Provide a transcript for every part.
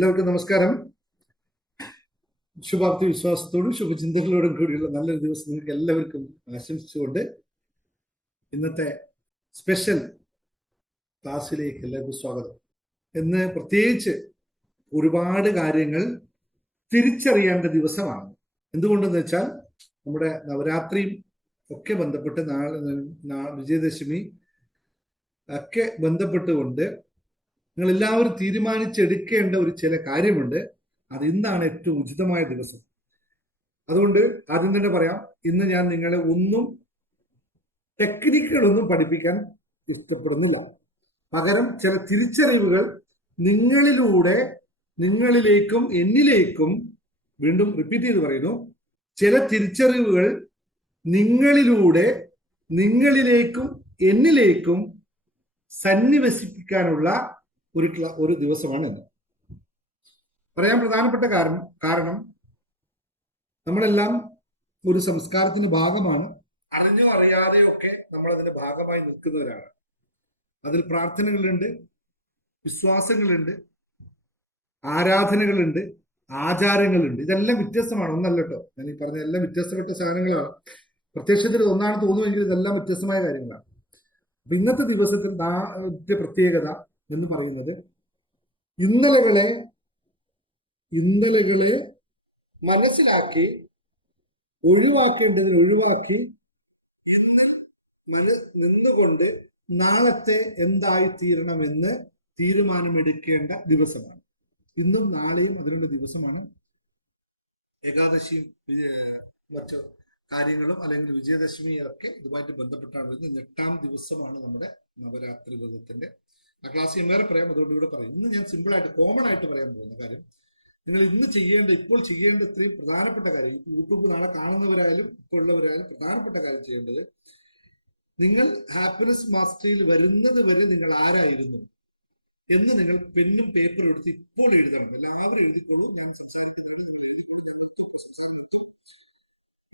എല്ലാവർക്കും നമസ്കാരം. ശുഭാപ്തി വിശ്വാസത്തോടും ശുഭചിന്തകളോടും കൂടിയുള്ള നല്ലൊരു ദിവസം നിങ്ങൾക്ക് എല്ലാവർക്കും ആശംസിച്ചുകൊണ്ട് ഇന്നത്തെ സ്പെഷ്യൽ ക്ലാസ്സിലേക്ക് എല്ലാവർക്കും സ്വാഗതം. ഇന്ന് പ്രത്യേകിച്ച് ഒരുപാട് കാര്യങ്ങൾ തിരിച്ചറിയേണ്ട ദിവസമാണ്. എന്തുകൊണ്ടെന്ന് വെച്ചാൽ നമ്മുടെ നവരാത്രിയും ഒക്കെ ബന്ധപ്പെട്ട് വിജയദശമി ഒക്കെ ബന്ധപ്പെട്ടുകൊണ്ട് നിങ്ങൾ എല്ലാവരും തീരുമാനിച്ചെടുക്കേണ്ട ഒരു ചില കാര്യമുണ്ട്. അത് ഇന്നാണ് ഏറ്റവും ഉചിതമായ ദിവസം. അതുകൊണ്ട് ആദ്യം തന്നെ പറയാം, ഇന്ന് ഞാൻ നിങ്ങളെ ഒന്നും ടെക്നിക്കുകളൊന്നും പഠിപ്പിക്കാൻ ഇഷ്ടപ്പെടുന്നില്ല. പകരം ചില തിരിച്ചറിവുകൾ നിങ്ങളിലൂടെ നിങ്ങളിലേക്കും എന്നിലേക്കും, വീണ്ടും റിപ്പീറ്റ് ചെയ്ത് പറയുന്നു, ചില തിരിച്ചറിവുകൾ നിങ്ങളിലൂടെ നിങ്ങളിലേക്കും എന്നിലേക്കും സന്നിവസിപ്പിക്കാനുള്ള ഒരു ദിവസമാണ് ഇന്ന്. പറയാൻ പ്രധാനപ്പെട്ട കാരണം നമ്മളെല്ലാം ഒരു സംസ്കാരത്തിന്റെ ഭാഗമാണ്. അറിഞ്ഞോ അറിയാതെയോ ഒക്കെ നമ്മൾ അതിന്റെ ഭാഗമായി നിൽക്കുന്നവരാണ്. അതിൽ പ്രാർത്ഥനകളുണ്ട്, വിശ്വാസങ്ങളുണ്ട്, ആരാധനകളുണ്ട്, ആചാരങ്ങളുണ്ട്. ഇതെല്ലാം വ്യത്യസ്തമാണ്, ഒന്നല്ല കേട്ടോ. ഞാൻ ഈ പറഞ്ഞ എല്ലാം വ്യത്യസ്തപ്പെട്ട സാധനങ്ങളാണ്. പ്രത്യക്ഷത്തിൽ ഒന്നാണ് തോന്നുമെങ്കിൽ ഇതെല്ലാം വ്യത്യസ്തമായ കാര്യങ്ങളാണ്. അപ്പൊ ഇന്നത്തെ ദിവസത്തിൽ പ്രത്യേകത എന്ന് പറയുന്നത് ഇന്നലകളെ മനസ്സിലാക്കി ഒഴിവാക്കി ഇന്ന് നിന്നുകൊണ്ട് നാളത്തെ എന്തായിത്തീരണമെന്ന് തീരുമാനമെടുക്കേണ്ട ദിവസമാണ്. ഇന്നും നാളെയും അതിനുള്ള ദിവസമാണ്. ഏകാദശിയും മറ്റു കാര്യങ്ങളും അല്ലെങ്കിൽ വിജയദശമിയും ഒക്കെ ഇതുമായിട്ട് ബന്ധപ്പെട്ടാണ് വരുന്നത്. 8ാം ദിവസമാണ് നമ്മുടെ നവരാത്രി വ്രതത്തിന്റെ. ആ ക്ലാസ് ഞാൻ വേറെ പറയാം, അതുകൊണ്ട് ഇവിടെ പറയും. ഇന്ന് ഞാൻ സിമ്പിളായിട്ട് കോമൺ ആയിട്ട് പറയാൻ പോകുന്ന കാര്യം, നിങ്ങൾ ഇന്ന് ഇപ്പോൾ ചെയ്യേണ്ട ഇത്രയും പ്രധാനപ്പെട്ട കാര്യം, യൂട്യൂബ് നാളെ കാണുന്നവരായാലും ഇപ്പോൾ ഉള്ളവരായാലും പ്രധാനപ്പെട്ട കാര്യം ചെയ്യേണ്ടത്, നിങ്ങൾ ഹാപ്പിനെസ് മാസ്റ്ററിയിൽ വരുന്നത് വരെ നിങ്ങൾ ആരായിരുന്നു എന്ന് നിങ്ങൾ പെന്നും പേപ്പറും എടുത്ത് ഇപ്പോൾ എഴുതണം. എല്ലാവരും എഴുതിക്കോളൂ. ഞാൻ സംസാരിക്കുന്നതാണ്, നിങ്ങൾ എഴുതിക്കോളൂ. ഞാൻ സംസാരിക്കും.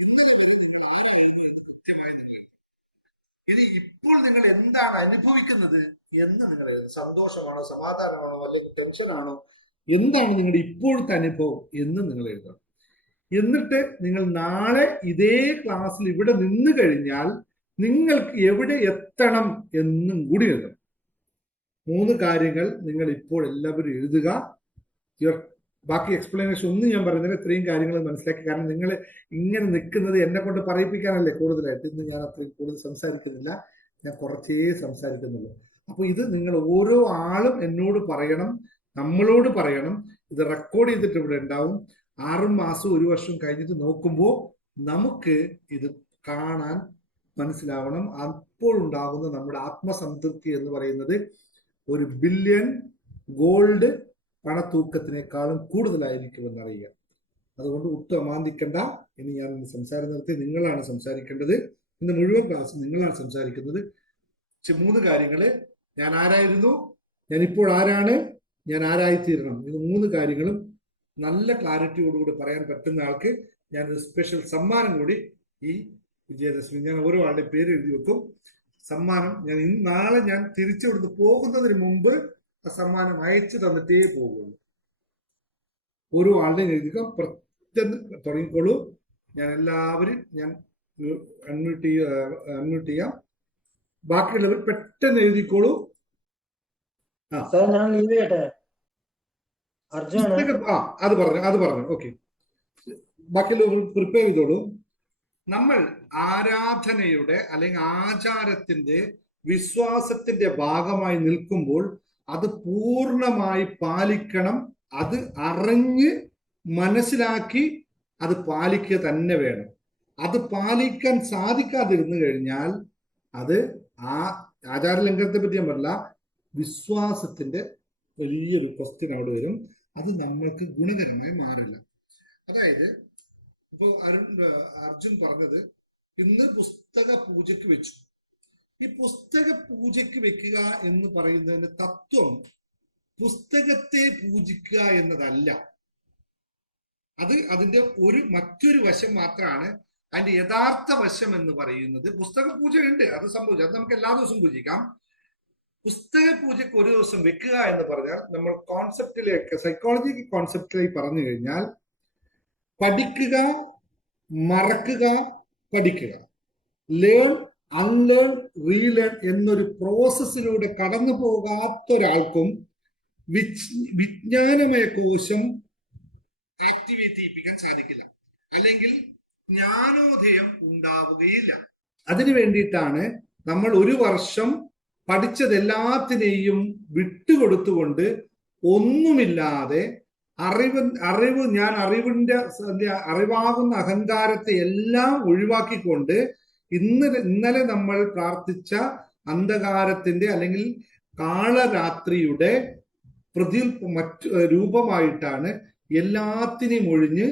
ഇന്നലെ വരെ നിങ്ങൾ ആരായിരുന്നു എന്ന് കൃത്യമായി നിങ്ങൾ. ഇനി ഇപ്പോൾ നിങ്ങൾ എന്താണ് അനുഭവിക്കുന്നത് എന്ന് നിങ്ങൾ എഴുതും. സന്തോഷമാണോ, സമാധാനമാണോ, അല്ലെങ്കിൽ ടെൻഷനാണോ, എന്താണ് നിങ്ങളുടെ ഇപ്പോഴത്തെ അനുഭവം എന്ന് നിങ്ങൾ എഴുതണം. എന്നിട്ട് നിങ്ങൾ നാളെ ഇതേ ക്ലാസ്സിൽ ഇവിടെ നിന്ന് കഴിഞ്ഞാൽ നിങ്ങൾക്ക് എവിടെ എത്തണം എന്നും കൂടി എഴുതണം. 3 കാര്യങ്ങൾ നിങ്ങൾ ഇപ്പോൾ എല്ലാവരും എഴുതുക. ബാക്കി എക്സ്പ്ലനേഷൻ ഒന്നും ഞാൻ പറയുന്നില്ല. ഇത്രയും കാര്യങ്ങൾ മനസ്സിലാക്കി. കാരണം നിങ്ങൾ ഇങ്ങനെ നിൽക്കുന്നത് എന്നെ കൊണ്ട് പറയിപ്പിക്കാനല്ലേ കൂടുതലായിട്ട്. ഇന്ന് ഞാൻ അത്രയും കൂടുതൽ സംസാരിക്കുന്നില്ല, ഞാൻ കുറച്ചേ സംസാരിക്കുന്നുള്ളൂ. അപ്പൊ ഇത് നിങ്ങൾ ഓരോ ആളും എന്നോട് പറയണം, നമ്മളോട് പറയണം. ഇത് റെക്കോർഡ് ചെയ്തിട്ട് ഇവിടെ ഉണ്ടാവും. 6 മാസം 1 വർഷം കഴിഞ്ഞിട്ട് നോക്കുമ്പോൾ നമുക്ക് ഇത് കാണാൻ മനസ്സിലാവണം. അപ്പോഴുണ്ടാകുന്ന നമ്മുടെ ആത്മസംതൃപ്തി എന്ന് പറയുന്നത് 1 ബില്യൺ ഗോൾഡ് പണത്തൂക്കത്തിനേക്കാളും കൂടുതലായിരിക്കുമെന്ന് അറിയുക. അതുകൊണ്ട് ഒട്ടും അമാന്തിക്കണ്ട. ഇനി ഞാൻ സംസാരം നടത്തി, നിങ്ങളാണ് സംസാരിക്കേണ്ടത്. ഇന്ന് മുഴുവൻ ക്ലാസ് നിങ്ങളാണ് സംസാരിക്കുന്നത്. 3 കാര്യങ്ങള്: ഞാൻ ആരായിരുന്നു, ഞാൻ ഇപ്പോൾ ആരാണ്, ഞാൻ ആരായിത്തീരണം. ഇത് 3 കാര്യങ്ങളും നല്ല ക്ലാരിറ്റിയോടുകൂടി പറയാൻ പറ്റുന്ന ആൾക്ക് ഞാനൊരു സ്പെഷ്യൽ സമ്മാനം കൂടി ഈ വിജയദശമി, ഞാൻ ഓരോ ആളുടെ പേര് എഴുതി വെക്കും. സമ്മാനം ഞാൻ നാളെ ഞാൻ തിരിച്ചു കൊടുത്ത് പോകുന്നതിന് മുമ്പ് ആ സമ്മാനം അയച്ചു തന്നിട്ടേ പോകുള്ളൂ. ഓരോ ആളുടെയും എഴുതിക്കുക. പെട്ടെന്ന് തുടങ്ങിക്കോളൂ. ഞാൻ എല്ലാവരും ഞാൻ അൺമ്യൂട്ട് ചെയ്യാം. ബാക്കിയുള്ളവർ പെട്ടെന്ന് എഴുതിക്കോളൂ. അത് പറഞ്ഞു. ഓക്കെ, ബാക്കിയുള്ളവർ പ്രിപ്പയർ ചെയ്തോളൂ. നമ്മൾ ആരാധനയുടെ അല്ലെങ്കിൽ ആചാരത്തിന്റെ വിശ്വാസത്തിന്റെ ഭാഗമായി നിൽക്കുമ്പോൾ അത് പൂർണ്ണമായി പാലിക്കണം. അത് അറിഞ്ഞ് മനസ്സിലാക്കി അത് പാലിക്കുക തന്നെ വേണം. അത് പാലിക്കാൻ സാധിക്കാതിരുന്നു കഴിഞ്ഞാൽ അത് ആ ആചാര ലംഘനത്തെ പറ്റി ഞാൻ പറഞ്ഞ വിശ്വാസത്തിന്റെ വലിയൊരു ക്വസ്റ്റ്യൻ അവിടെ വരും. അത് നമ്മൾക്ക് ഗുണകരമായി മാറില്ല. അതായത് ഇപ്പൊ അർജുൻ പറഞ്ഞത് ഇന്ന് പുസ്തക പൂജയ്ക്ക് വെച്ചു. ഈ പുസ്തക പൂജയ്ക്ക് വെക്കുക എന്ന് പറയുന്നതിന്റെ തത്വം പുസ്തകത്തെ പൂജിക്കുക എന്നതല്ല. അത് അതിന്റെ മറ്റൊരു വശം മാത്രമാണ്. അതിന്റെ യഥാർത്ഥ വശം എന്ന് പറയുന്നത് പുസ്തക പൂജ ഉണ്ട്, അത് സംഭവിച്ചു, അത് നമുക്ക് എല്ലാ ദിവസവും പൂജിക്കാം. പുസ്തക പൂജയ്ക്ക് ഒരു ദിവസം വെക്കുക എന്ന് പറഞ്ഞാൽ നമ്മൾ കോൺസെപ്റ്റിലേക്ക്, സൈക്കോളജിക്കൽ കോൺസെപ്റ്റിലേക്ക് പറഞ്ഞു കഴിഞ്ഞാൽ പഠിക്കുക, മറക്കുക, പഠിക്കുക, ലേൺ, അൺലേൺ, റീലേൺ എന്നൊരു പ്രോസസ്സിലൂടെ കടന്നു പോകാത്ത ഒരാൾക്കും വിജ്ഞാനമയ കോശം ആക്ടിവേറ്റ് ചെയ്യിപ്പിക്കാൻ സാധിക്കില്ല, അല്ലെങ്കിൽ ജ്ഞാനോദയം ഉണ്ടാവുകയില്ല. അതിനു വേണ്ടിയിട്ടാണ് നമ്മൾ ഒരു വർഷം പഠിച്ചതെല്ലാത്തിനെയും വിട്ടുകൊടുത്തുകൊണ്ട് ഒന്നുമില്ലാതെ അറിവാകുന്ന അഹങ്കാരത്തെ എല്ലാം ഒഴിവാക്കിക്കൊണ്ട് ഇന്നലെ നമ്മൾ പ്രാർത്ഥിച്ച അന്ധകാരത്തിന്റെ അല്ലെങ്കിൽ കാളരാത്രിയുടെ മറ്റു രൂപമായിട്ടാണ് എല്ലാത്തിനെയും ഒഴിഞ്ഞ്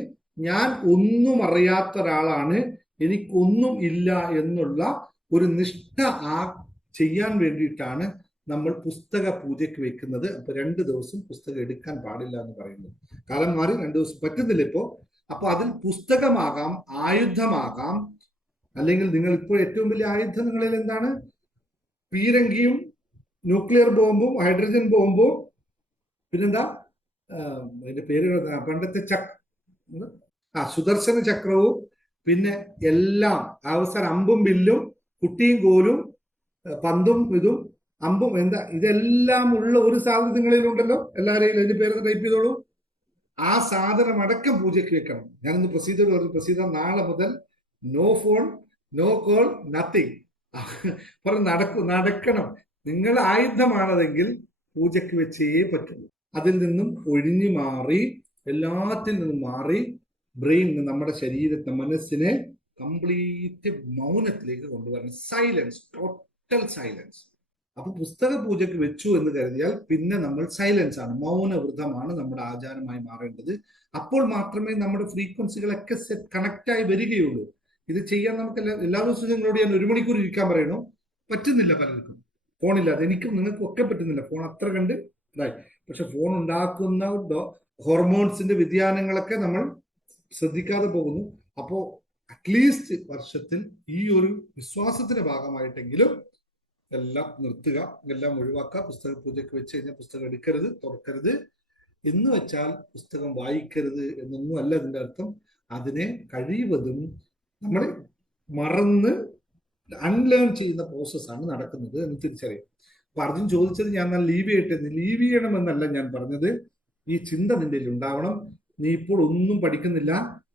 ഞാൻ ഒന്നും അറിയാത്ത ഒരാളാണ്, എനിക്കൊന്നും ഇല്ല എന്നുള്ള ഒരു നിഷ്ഠ ചെയ്യാൻ വേണ്ടിയിട്ടാണ് നമ്മൾ പുസ്തക പൂജയ്ക്ക് വെക്കുന്നത്. അപ്പൊ 2 ദിവസം പുസ്തകം എടുക്കാൻ പാടില്ല എന്ന് പറയുന്നത്. കാലം മാറി 2 ദിവസം പറ്റുന്നില്ല ഇപ്പോ. അപ്പൊ അതിൽ പുസ്തകമാകാം, ആയുധമാകാം, അല്ലെങ്കിൽ നിങ്ങൾ ഇപ്പോൾ ഏറ്റവും വലിയ ആയുധം നിങ്ങളിൽ എന്താണ്? പീരങ്കിയും ന്യൂക്ലിയർ ബോംബും ഹൈഡ്രജൻ ബോംബും പിന്നെന്താ അതിന്റെ പേര് പണ്ടത്തെ സുദർശന ചക്രവും പിന്നെ എല്ലാം അവസാനം അമ്പും വില്ലും കുട്ടിയും കോലും പന്തും ഇതും അമ്പും എന്താ ഇതെല്ലാം ഉള്ള ഒരു സാധനം നിങ്ങളിലുണ്ടല്ലോ, എല്ലാവരെയും അതിന്റെ പേര് ടൈപ്പ് ചെയ്തോളൂ. ആ സാധനം അടക്കം പൂജയ്ക്ക് വെക്കണം. ഞാനിന്ന് പ്രസീദോട് പറഞ്ഞു, പ്രസീദ നാളെ മുതൽ no phone, no call, nothing നടക്കണം. നിങ്ങൾ ആയുധമാണതെങ്കിൽ പൂജയ്ക്ക് വെച്ചേ പറ്റുള്ളൂ. അതിൽ നിന്നും ഒഴിഞ്ഞു മാറി, എല്ലാത്തിൽ നിന്നും മാറി ബ്രെയിൻ, നമ്മുടെ ശരീരത്തെ, മനസ്സിനെ കംപ്ലീറ്റ് മൗനത്തിലേക്ക് കൊണ്ടുവരണം. Silence, total silence. അപ്പൊ പുസ്തക പൂജയ്ക്ക് വെച്ചു എന്ന് കരുതിയാൽ പിന്നെ നമ്മൾ സൈലൻസ് ആണ്, മൗനവ്രതമാണ് നമ്മുടെ ആചാരമായി മാറേണ്ടത്. അപ്പോൾ മാത്രമേ നമ്മുടെ ഫ്രീക്വൻസികളൊക്കെ കണക്ട് ആയി വരികയുള്ളൂ. ഇത് ചെയ്യാൻ നമുക്ക് എല്ലാ ദിവസവും നിങ്ങളോട് ഞാൻ 1 മണിക്കൂർ ഇരിക്കാൻ പറയണോ? പറ്റുന്നില്ല പലർക്കും, ഫോണില്ലാതെ. എനിക്കും നിങ്ങൾക്കും ഒക്കെ പറ്റുന്നില്ല, ഫോൺ അത്ര കണ്ട് ഇതായി. പക്ഷെ ഫോൺ ഉണ്ടാക്കുന്ന ഹോർമോൺസിന്റെ വ്യതിയാനങ്ങളൊക്കെ നമ്മൾ ശ്രദ്ധിക്കാതെ പോകുന്നു. അപ്പോ അറ്റ്ലീസ്റ്റ് വർഷത്തിൽ ഈ ഒരു വിശ്വാസത്തിന്റെ ഭാഗമായിട്ടെങ്കിലും എല്ലാം നിർത്തുക, എല്ലാം ഒഴിവാക്കുക. പുസ്തക പൂജയ്ക്ക് വെച്ച് കഴിഞ്ഞാൽ പുസ്തകം എടുക്കരുത്, തുറക്കരുത്. എന്ന് വെച്ചാൽ പുസ്തകം വായിക്കരുത് എന്നൊന്നും അല്ല അതിന്റെ അർത്ഥം. അതിനെ കഴിവതും നമ്മൾ മറന്ന് അൺലേൺ ചെയ്യുന്ന പ്രോസസ്സാണ് നടക്കുന്നത് എന്ന് തിരിച്ചറിയാം. അപ്പൊ അർജുൻ ചോദിച്ചത് ഞാൻ ലീവ് ചെയ്യട്ടെ, ലീവ് ചെയ്യണമെന്നല്ല ഞാൻ പറഞ്ഞത്. ഈ ചിന്ത നിന്റെ ഉണ്ടാവണം. നീ ഇപ്പോൾ ഒന്നും പഠിക്കുന്നില്ല,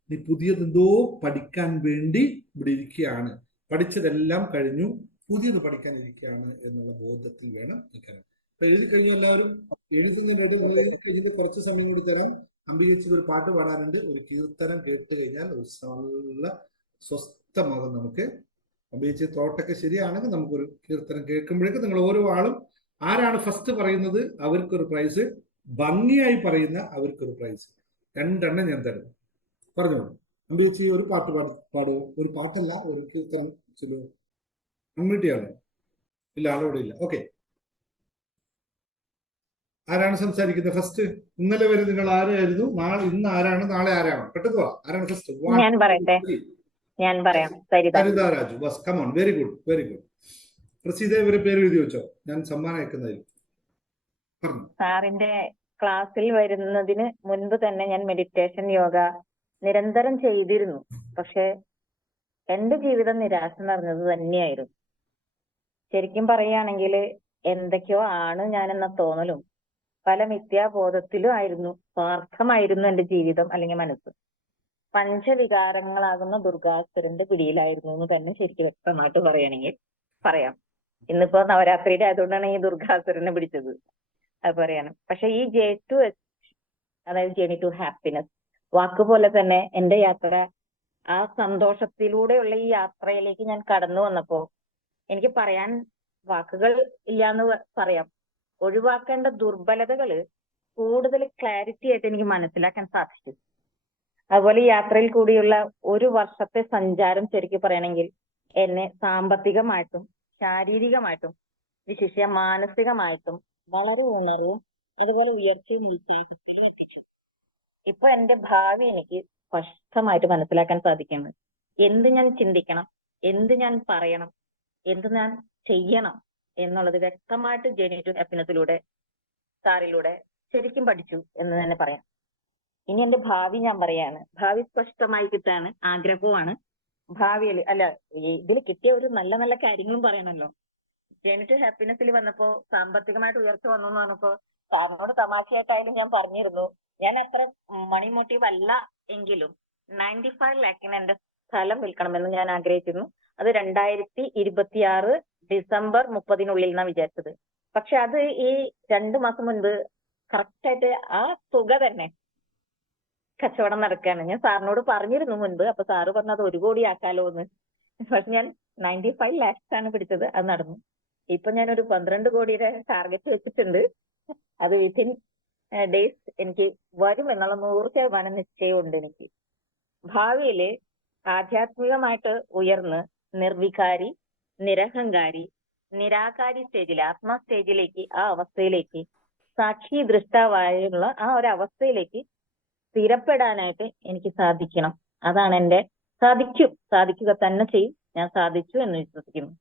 നീ പുതിയതെന്തോ പഠിക്കാൻ വേണ്ടി ഇവിടെ ഇരിക്കുകയാണ്. പഠിച്ചതെല്ലാം കഴിഞ്ഞു, പുതിയത് പഠിക്കാൻ ഇരിക്കുകയാണ് എന്നുള്ള ബോധത്തിൽ വേണം നിൽക്കാൻ. എല്ലാവരും എഴുതുന്നതിനോട് കുറച്ച് സമയം കൂടി തരാം. അംബികച്ചത് ഒരു പാട്ട് പാടാനുണ്ട്, ഒരു കീർത്തനം കേട്ട് കഴിഞ്ഞാൽ നല്ല സ്വസ്ഥമാകും നമുക്ക്. അംബികച്ച് തോട്ടൊക്കെ ശരിയാണെങ്കിൽ നമുക്കൊരു കീർത്തനം കേൾക്കുമ്പോഴേക്കും നിങ്ങൾ ഓരോ ആളും ആരാണ് ഫസ്റ്റ് പറയുന്നത് അവർക്കൊരു പ്രൈസ്, ഭംഗിയായി പറയുന്ന അവർക്കൊരു പ്രൈസ്. 2 എണ്ണം ഞാൻ തരും. പറഞ്ഞോളൂ അംബികച്ചി, ഒരു പാട്ട് പാടുമോ? ഒരു പാട്ടല്ല, ഒരു കീർത്തനം ചൊല്ലുമോ? അൺമ്യൂട്ടിയാണോ? ഇല്ല, ആളോടെ ഇല്ല. ഓക്കെ, ആരാണ് സംസാരിക്കുന്നത് ഫസ്റ്റ്? ഇന്നലെ വരെ നിങ്ങൾ ആരായിരുന്നു? ഇന്ന് ആരാണ്? നാളെ ആരാണ്? പെട്ടെന്ന് ആരാണ് ഫസ്റ്റ്? ഞാൻ പറയാം. Saritha Raju. Bus, come on. Very good, very good. Praseetha ഇവരെ പേര് എഴുതി വെച്ചോ, ഞാൻ സമ്മാനം അയക്കുന്നതായിരിക്കും. സാറിന്റെ ക്ലാസ്സിൽ വരുന്നതിന് മുൻപ് തന്നെ ഞാൻ മെഡിറ്റേഷൻ, യോഗ നിരന്തരം ചെയ്തിരുന്നു. പക്ഷെ എന്റെ ജീവിതം നിരാശ നിറഞ്ഞത് തന്നെയായിരുന്നു. ശരിക്കും പറയുകയാണെങ്കിൽ എന്തൊക്കെയോ ആണ് ഞാനെന്ന തോന്നലും പല മിഥ്യാബോധത്തിലും ആയിരുന്നു. സ്വാർത്ഥമായിരുന്നു എന്റെ ജീവിതം അല്ലെങ്കിൽ മനസ്സ്. പഞ്ചവികാരങ്ങളാകുന്ന ദുർഗാസുരന്റെ പിടിയിലായിരുന്നു എന്ന് തന്നെ ശരിക്കും വ്യക്തമായിട്ട് പറയുകയാണെങ്കിൽ പറയാം. ഇന്നിപ്പോ നവരാത്രിയുടെ ആയതുകൊണ്ടാണ് ഈ ദുർഗാസുരനെ പിടിച്ചത്, അത് പറയാനും. പക്ഷെ ഈ J2H, അതായത് ജേണി ടു ഹാപ്പിനെസ് വാക്കുപോലെ തന്നെ എന്റെ യാത്ര, ആ സന്തോഷത്തിലൂടെയുള്ള ഈ യാത്രയിലേക്ക് ഞാൻ കടന്നു വന്നപ്പോ എനിക്ക് പറയാൻ വാക്കുകൾ ഇല്ലാന്ന് പറയാം. ഒഴിവാക്കേണ്ട ദുർബലതകള് കൂടുതൽ ക്ലാരിറ്റി ആയിട്ട് എനിക്ക് മനസ്സിലാക്കാൻ സാധിച്ചു. അതുപോലെ ഈ യാത്രയിൽ കൂടിയുള്ള 1 വർഷത്തെ സഞ്ചാരം ശരിക്കും പറയണമെങ്കിൽ എന്നെ സാമ്പത്തികമായിട്ടും ശാരീരികമായിട്ടും വിശേഷിച്ച മാനസികമായിട്ടും വളരെ ഉണർവും അതുപോലെ ഉയർച്ചയും ഉത്സാഹത്തിലും എത്തിച്ചു. ഇപ്പൊ എന്റെ ഭാവി എനിക്ക് സ്പഷ്ടമായിട്ട് മനസ്സിലാക്കാൻ സാധിക്കുന്നത്. എന്ത് ഞാൻ ചിന്തിക്കണം, എന്ത് ഞാൻ പറയണം, എന്ത് ഞാൻ ചെയ്യണം എന്നുള്ളത് വ്യക്തമായിട്ട് ജേണി ടു ഹാപ്പിനെസ്സിലൂടെ സാറിലൂടെ ശരിക്കും പഠിച്ചു എന്ന് തന്നെ പറയാം. ഇനി എന്റെ ഭാവി ഞാൻ പറയാണ്. ഭാവി സ്പഷ്ടമായി കിട്ടാണ് ആഗ്രഹവുമാണ്. ഭാവിയിൽ അല്ല, ഇതിൽ കിട്ടിയ ഒരു നല്ല നല്ല കാര്യങ്ങളും പറയണല്ലോ. ജേണി ടു ഹാപ്പിനെസ്സിൽ വന്നപ്പോ സാമ്പത്തികമായിട്ട് ഉയർച്ച വന്നു എന്ന് പറഞ്ഞപ്പോ സാറിനോട് തമാശയായിട്ടായാലും ഞാൻ പറഞ്ഞിരുന്നു, ഞാൻ അത്ര മണി മോട്ടീവ് അല്ല എങ്കിലും 95 ലാഖിന് എന്റെ സ്ഥലം വിൽക്കണമെന്ന് ഞാൻ ആഗ്രഹിച്ചിരുന്നു. അത് 2026 ഡിസംബർ 30 എന്നാണ് വിചാരിച്ചത്. പക്ഷെ അത് ഈ 2 മാസം മുൻപ് കറക്റ്റായിട്ട് ആ തുക തന്നെ കച്ചവടം നടക്കുകയാണ്. ഞാൻ സാറിനോട് പറഞ്ഞിരുന്നു മുൻപ്. അപ്പൊ സാറ് പറഞ്ഞത് 1 കോടി ആക്കാലോ എന്ന്. പക്ഷെ ഞാൻ 95 ലാക്സ് ആണ് പിടിച്ചത്. അത് നടന്നു. ഇപ്പൊ ഞാനൊരു 12 കോടിയുടെ ടാർഗറ്റ് വെച്ചിട്ടുണ്ട്. അത് വിത്തിൻ ഡേയ്സ് എനിക്ക് വരും എന്നുള്ള 100% നിശ്ചയമുണ്ട് എനിക്ക്. ഭാവിയില് ആധ്യാത്മികമായിട്ട് ഉയർന്ന് നിർവികാരി, നിരഹങ്കാരി, നിരാകാരി സ്റ്റേജിൽ, ആത്മാ സ്റ്റേജിലേക്ക്, ആ അവസ്ഥയിലേക്ക്, സാക്ഷി ദൃഷ്ടാവായുള്ള ആ ഒരു അവസ്ഥയിലേക്ക് സ്ഥിരപ്പെടാനായിട്ട് എനിക്ക് സാധിക്കണം. അതാണ് എന്റെ സാധിക്കുക തന്നെ ചെയ്യും. ഞാൻ സാധിച്ചു എന്ന് വിശ്വസിക്കുന്നു.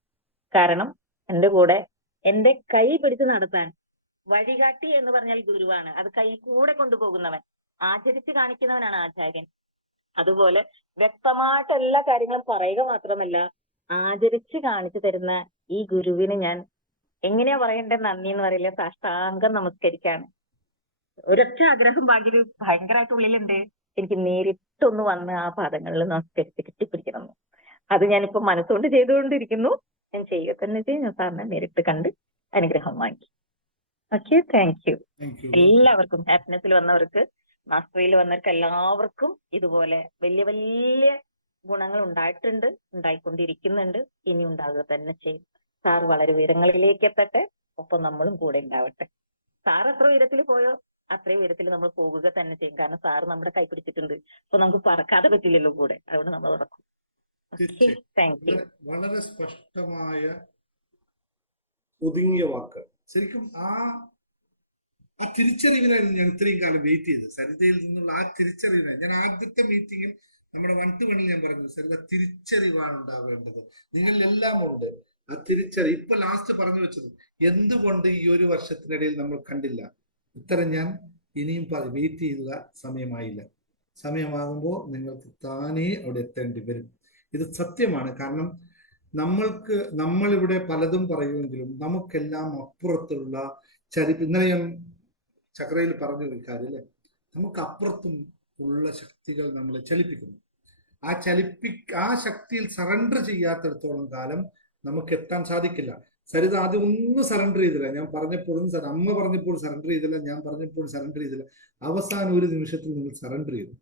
കാരണം എന്റെ കൂടെ എന്റെ കൈ പിടിച്ച് നടത്താൻ വഴികാട്ടി എന്ന് പറഞ്ഞാൽ ഗുരുവാണ്. അത് കൈ കൂടെ കൊണ്ടുപോകുന്നവൻ, ആചരിച്ച് കാണിക്കുന്നവനാണ് ആചാര്യൻ. അതുപോലെ വ്യക്തമായിട്ട് എല്ലാ കാര്യങ്ങളും പറയുക മാത്രമല്ല, ആചരിച്ച് കാണിച്ചു തരുന്ന ഈ ഗുരുവിന് ഞാൻ എങ്ങനെയാ പറയേണ്ടത് നന്ദി എന്ന് പറയില്ല, സാഷ്ടാംഗം നമസ്കരിക്കാണ്. ഒരൊറ്റ ആഗ്രഹം ഭയങ്കരമായിട്ട് ഉള്ളിലുണ്ട്. എനിക്ക് നേരിട്ടൊന്ന് വന്ന് ആ പാദങ്ങളിൽ നമസ്കരിച്ച് കെട്ടിപ്പിടിക്കണം. അത് ഞാനിപ്പോ മനസ്സുകൊണ്ട് ചെയ്തുകൊണ്ടിരിക്കുന്നു. ഞാൻ ചെയ്യുക തന്നെ ചെയ്യും. ഞാൻ സാറിനെ നേരിട്ട് കണ്ട് അനുഗ്രഹം വാങ്ങി. Okay, thank you. എല്ലാവർക്കും, ഹാപ്പിനെസ്സിൽ വന്നവർക്ക്, മാസ്റ്ററിയിൽ വന്നവർക്ക് എല്ലാവർക്കും ഇതുപോലെ വലിയ വലിയ ഗുണങ്ങൾ ഉണ്ടായിട്ടുണ്ട്, ഉണ്ടായിക്കൊണ്ടിരിക്കുന്നുണ്ട്, ഇനി ഉണ്ടാകുക തന്നെ ചെയ്യും. സാർ വളരെ ഉയരങ്ങളിലേക്ക് എത്തട്ടെ, ഒപ്പം നമ്മളും കൂടെ ഉണ്ടാവട്ടെ. സാർ എത്ര ഉയരത്തിൽ പോയോ അത്രയും ഉയരത്തിൽ നമ്മൾ പോകുക തന്നെ ചെയ്യും. കാരണം സാറ് നമ്മുടെ കൈ പിടിച്ചിട്ടുണ്ട്. അപ്പൊ നമുക്ക് പറക്കാതെ പറ്റില്ലല്ലോ കൂടെ. അതുകൊണ്ട് നമ്മൾ നടക്കും. Thank you. വളരെ സ്പഷ്ടമായ ഒതുങ്ങിയ വാക്ക്. ശരിക്കും ആ തിരിച്ചറിവിനായിരുന്നു ഞാൻ ഇത്രയും കാലം വെയിറ്റ് ചെയ്തത്. സരിതയിൽ നിന്നുള്ള ആ തിരിച്ചറിവിനായി ഞാൻ ആദ്യത്തെ മീറ്റിംഗിൽ നമ്മുടെ 1 to 1 ഞാൻ പറഞ്ഞു, സരിത തിരിച്ചറിവാണ് ഉണ്ടാവേണ്ടത്. നിങ്ങളിലെല്ലാം ഉണ്ട് ആ തിരിച്ചറിവ്. ഇപ്പൊ ലാസ്റ്റ് പറഞ്ഞു വെച്ചത് എന്തുകൊണ്ട് ഈ ഒരു വർഷത്തിനിടയിൽ നമ്മൾ കണ്ടില്ല, ഉത്തരം ഞാൻ ഇനിയും വെയിറ്റ് ചെയ്യുക സമയമായില്ല. സമയമാകുമ്പോൾ നിങ്ങൾക്ക് താനേ അവിടെ എത്തേണ്ടി വരും. ഇത് സത്യമാണ്. കാരണം നമ്മളിവിടെ പലതും പറയുമെങ്കിലും നമുക്കെല്ലാം അപ്പുറത്തുള്ള ഇന്നലെ ഞാൻ ചക്രയിൽ പറഞ്ഞ ഒരു കാര്യം അല്ലെ, നമുക്ക് അപ്പുറത്തും ഉള്ള ശക്തികൾ നമ്മളെ ചലിപ്പിക്കുന്നു. ആ ശക്തിയിൽ സറണ്ടർ ചെയ്യാത്തിടത്തോളം കാലം നമുക്ക് എത്താൻ സാധിക്കില്ല. സരിത ആദ്യം ഒന്നും സറണ്ടർ ചെയ്തില്ല. ഞാൻ പറഞ്ഞപ്പോഴും അമ്മ പറഞ്ഞപ്പോൾ സറണ്ടർ ചെയ്തില്ല, ഞാൻ പറഞ്ഞപ്പോൾ സറണ്ടർ ചെയ്തില്ല. അവസാനം ഒരു നിമിഷത്തിൽ നിങ്ങൾ സറണ്ടർ ചെയ്തു.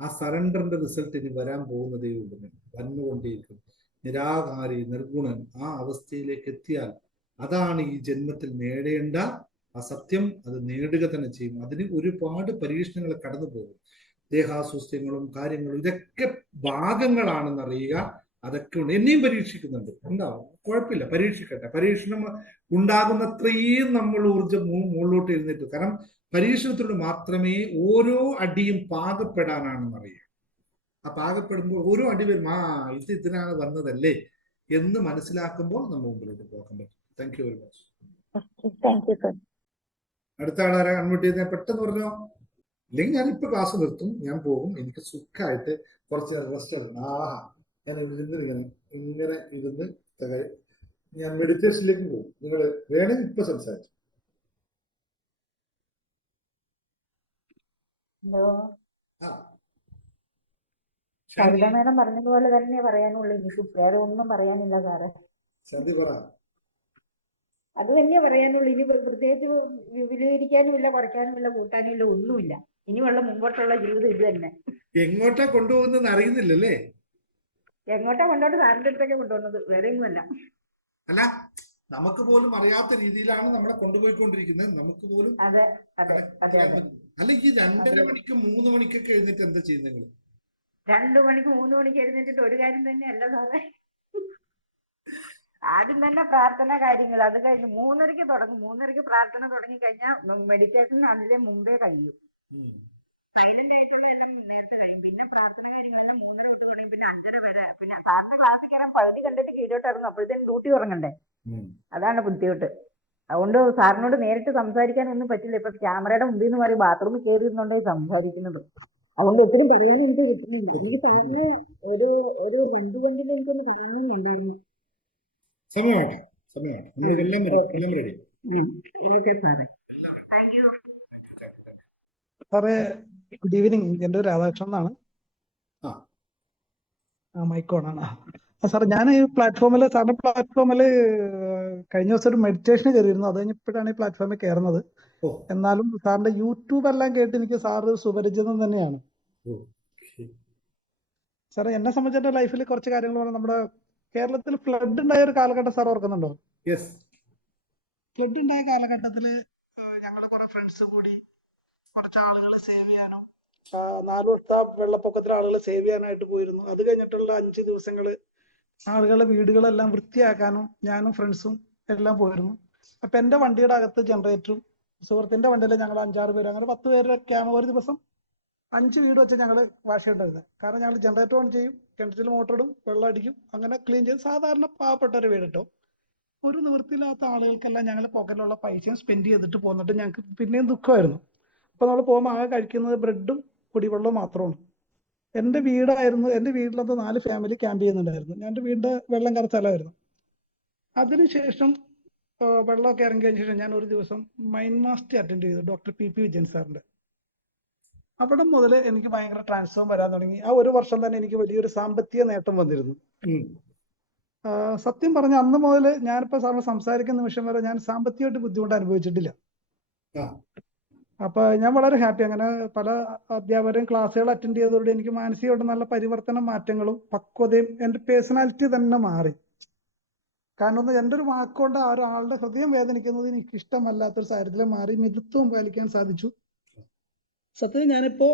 ആ സറണ്ടറിന്റെ റിസൾട്ട് ഇനി വരാൻ പോകുന്നതേ ഉള്ളൂ, വന്നുകൊണ്ടേയിരിക്കും. നിരാകാരി, നിർഗുണൻ ആ അവസ്ഥയിലേക്ക് എത്തിയാൽ അതാണ് ഈ ജന്മത്തിൽ നേടേണ്ട ആ സത്യം. അത് നേടുക തന്നെ ചെയ്യും. അതിന് ഒരുപാട് പരീക്ഷണങ്ങൾ കടന്നു പോകും. ദേഹാസ്വസ്ഥ്യങ്ങളും കാര്യങ്ങളും ഇതൊക്കെ ഭാഗങ്ങളാണെന്ന് അറിയുക. അതൊക്കെ ഉണ്ട്. എന്നെയും പരീക്ഷിക്കുന്നുണ്ട്, ഉണ്ടാവും, കുഴപ്പമില്ല, പരീക്ഷിക്കട്ടെ. പരീക്ഷണം ഉണ്ടാകുന്നത്രയും നമ്മൾ ഊർജ്ജം മുകളിലോട്ട് എഴുന്നേറ്റ്. കാരണം പരീക്ഷണത്തിലൂടെ മാത്രമേ ഓരോ അടിയും പാകപ്പെടാനാണെന്ന് അറിയുക. ആ പാകപ്പെടുമ്പോൾ ഓരോ അടി വരും, ഇതിനാണ് വന്നതല്ലേ എന്ന് മനസ്സിലാക്കുമ്പോൾ നമ്മൾ മുമ്പിലോട്ട് പോകാൻ പറ്റും. Thank you very much. അടുത്ത ആളാരാ അൺമ്യൂട്ട് ചെയ്ത് പെട്ടെന്ന് പറഞ്ഞോ, ഇല്ലെങ്കിൽ ഞാൻ ഇപ്പൊ ക്ലാസ് നിർത്തും, ഞാൻ പോകും. എനിക്ക് സുഖമായിട്ട് കുറച്ച് റെസ്റ്റ് എടുക്കണം. ഞാൻ ഇങ്ങനെ ഇരുന്ന് ഞാൻ മെഡിറ്റേഷനിലേക്ക് പോകും. നിങ്ങൾ വേണമെങ്കിൽ ഇപ്പൊ സംസാരിച്ചു. സരിത മേഡം പറഞ്ഞതുപോലെ തന്നെ പറയാനുള്ളൂ. എനിക്ക് വേറെ ഒന്നും പറയാനില്ല സാറേ. അത് തന്നെ പറയാനുള്ളൂ. ഇനി പ്രത്യേകിച്ച് വിപുലീകരിക്കാനുമില്ല, കുറയ്ക്കാനുമില്ല, കൂട്ടാനുമില്ല, ഒന്നുമില്ല. ഇനിയുള്ള മുമ്പോട്ടുള്ള ജീവിതം ഇത് തന്നെ. എങ്ങോട്ടാ കൊണ്ടുപോകുന്നത് അറിയുന്നില്ലല്ലേ? എങ്ങോട്ടാ കൊണ്ടോട്ട് സാറിന്റെ അടുത്തൊക്കെ കൊണ്ടുപോകുന്നത്, വേറെ ഒന്നുമല്ല. അല്ല, നമുക്ക് പോലും അറിയാത്ത രീതിയിലാണ് നമ്മളെ കൊണ്ടുപോയിക്കൊണ്ടിരിക്കുന്നത്. നമുക്ക് പോലും അതെ അതെ അതെ അതെ. അല്ല, ഈ 2:30 മണിക്ക് 3 മണിക്കൊക്കെ എഴുന്നേറ്റ് എന്താ ചെയ്യുന്നത് നിങ്ങൾ? 2 മണിക്ക് 3 മണിക്ക് എഴുന്നേറ്റിട്ട് ഒരു കാര്യം തന്നെയല്ല സാറേ. ആദ്യം തന്നെ പ്രാർത്ഥന കാര്യങ്ങൾ, അത് കഴിഞ്ഞ് 3:30 തുടങ്ങും. 3:30 പ്രാർത്ഥന തുടങ്ങി കഴിഞ്ഞാൽ മെഡിറ്റേഷൻ അതിലെ മുമ്പേ കഴിയും. സൈലന്റ് ആയിട്ടുള്ള എല്ലാം നേരത്തെ കഴിയും. പിന്നെ പ്രാർത്ഥന കാര്യങ്ങളെല്ലാം 3:30 തൊട്ട് തുടങ്ങി പിന്നെ 5:30 വരെ. പിന്നെ സാറിന്റെ ക്ലാസ്സിൽ കയറാൻ പകുതി കണ്ടിട്ട് കീഴോട്ട് ഇറങ്ങും. അപ്പോഴത്തേനും ഡ്യൂട്ടി തുടങ്ങണ്ടേ. അതാണ് ബുദ്ധിമുട്ട്. അതുകൊണ്ട് സാറിനോട് നേരിട്ട് സംസാരിക്കാനൊന്നും പറ്റില്ല. ഇപ്പൊ ക്യാമറയുടെ മുമ്പിൽ നിന്ന് പറയും ബാത്റൂമിൽ കയറിയിരുന്നുണ്ടോ സംസാരിക്കുന്നത്. അതുകൊണ്ട് ഒത്തിരി പറയാൻ എനിക്ക് കിട്ടുന്നില്ല. എനിക്ക് സാറിന് ഒരു വണ്ടി കൊണ്ടിൽ എനിക്കൊന്ന് പറയാമെന്നുണ്ടായിരുന്നു. സമയമാട്ടെ, സമയമാട്ടെ, നമ്മൾ എല്ലാം റെഡി. ഓക്കെ സാറേ, താങ്ക് യു. സാറേ ഗുഡ് ഈവനിങ്. എൻ്റെ ഒരു രാധാകൃഷ്ണൻ എന്നാണ്. മൈക്കോണാണ്. സാറേ ഞാൻ ഈ സാറിന്റെ പ്ലാറ്റ്ഫോമിൽ കഴിഞ്ഞ ദിവസം ഒരു മെഡിറ്റേഷൻ കയറിയിരുന്നു. അത് കഴിഞ്ഞപ്പോഴാണ് ഈ പ്ലാറ്റ്ഫോമിൽ കയറുന്നത്. എന്നാലും സാറിന്റെ യൂട്യൂബ് എല്ലാം കേട്ട് എനിക്ക് സാറ് സുപരിചിതം തന്നെയാണ്. സാറേ എന്നെ സംബന്ധിച്ചിട്ട് ലൈഫിൽ കുറച്ച് കാര്യങ്ങൾ പറഞ്ഞാൽ, നമ്മുടെ കേരളത്തിൽ ഫ്ലഡ് ഉണ്ടായ ഒരു കാലഘട്ടം സാർ ഓർക്കുന്നുണ്ടോ? ഫ്ലഡ് ഉണ്ടായ കാലഘട്ടത്തിൽ ഞങ്ങൾ കുറെ ഫ്രണ്ട്സ് കൂടി കുറച്ച് ആളുകൾ സേവ് ചെയ്യാനും 4 വർഷത്തെ വെള്ളപ്പൊക്കത്തിൽ ആളുകൾ സേവ് ചെയ്യാനായിട്ട് പോയിരുന്നു. അത് കഴിഞ്ഞിട്ടുള്ള 5 ദിവസങ്ങൾ ആളുകളുടെ വീടുകളെല്ലാം വൃത്തിയാക്കാനും ഞാനും ഫ്രണ്ട്സും എല്ലാം പോയിരുന്നു. അപ്പൊ എന്റെ വണ്ടിയുടെ അകത്ത് ജനറേറ്ററും സുഹൃത്തിന്റെ വണ്ടിയിൽ ഞങ്ങൾ 5-6 പേര്, അങ്ങനെ 10 പേരൊക്കെയാണ് ഒരു ദിവസം 5 വീട് വെച്ച് ഞങ്ങൾ വാഷ് ചെയ്യേണ്ടത്. കാരണം ഞങ്ങൾ ജനറേറ്റർ ഓൺ ചെയ്യും, കിണറ്റിൽ മോട്ടർ ഇടും, വെള്ളം അടിക്കും, അങ്ങനെ ക്ലീൻ ചെയ്ത് സാധാരണ പാവപ്പെട്ട ഒരു വീട് കേട്ടോ. ഒരു നിവൃത്തിയില്ലാത്ത ആളുകൾക്കെല്ലാം ഞങ്ങൾ പോക്കറ്റിലുള്ള പൈസയും സ്പെൻഡ് ചെയ്തിട്ട് പോന്നിട്ട് ഞങ്ങൾക്ക് പിന്നെയും ദുഃഖമായിരുന്നു. അപ്പൊ നമ്മൾ പോകുമ്പോൾ ആകെ കഴിക്കുന്നത് ബ്രെഡും കുടിവെള്ളവും മാത്രമാണ്. എൻ്റെ വീടായിരുന്നു, എൻ്റെ വീട്ടിലത്തെ 4 ഫാമിലി ക്യാമ്പ് ചെയ്യുന്നുണ്ടായിരുന്നു. ഞാൻ എൻ്റെ വീടിന്റെ വെള്ളം കയറി സ്ഥലമായിരുന്നു. അതിനുശേഷം വെള്ളമൊക്കെ ഇറങ്ങി കഴിഞ്ഞ ശേഷം ഞാൻ ഒരു ദിവസം മൈൻഡ് മാസ്റ്റർ അറ്റൻഡ് ചെയ്തു, ഡോക്ടർ പി വിജയൻ സാറിന്റെ. അവിടെ മുതൽ എനിക്ക് ഭയങ്കര ട്രാൻസ്ഫോം വരാൻ തുടങ്ങി. ആ ഒരു വർഷം തന്നെ എനിക്ക് വലിയൊരു സാമ്പത്തിക നേട്ടം വന്നിരുന്നു. സത്യം പറഞ്ഞ അന്ന് മുതൽ ഞാനിപ്പോ സാറിന് സംസാരിക്കുന്ന നിമിഷം വരെ ഞാൻ സാമ്പത്തികമായിട്ട് ബുദ്ധിമുട്ട് അനുഭവിച്ചിട്ടില്ല. അപ്പൊ ഞാൻ വളരെ ഹാപ്പി. അങ്ങനെ പല അധ്യാപകരെയും ക്ലാസ്സുകൾ അറ്റൻഡ് ചെയ്തതോടെ എനിക്ക് മാനസികമായിട്ട് നല്ല പരിവർത്തന മാറ്റങ്ങളും പക്വതയും എൻ്റെ പേഴ്സണാലിറ്റി തന്നെ മാറി. കാരണം എൻ്റെ ഒരു വാക്കുകൊണ്ട് ആ ഒരാളുടെ ഹൃദയം വേദനിക്കുന്നത് എനിക്ക് ഇഷ്ടമല്ലാത്തൊരു സാഹചര്യത്തിൽ മാറി മിതത്വം പാലിക്കാൻ സാധിച്ചു. സത്യത്തിൽ ഞാനിപ്പോ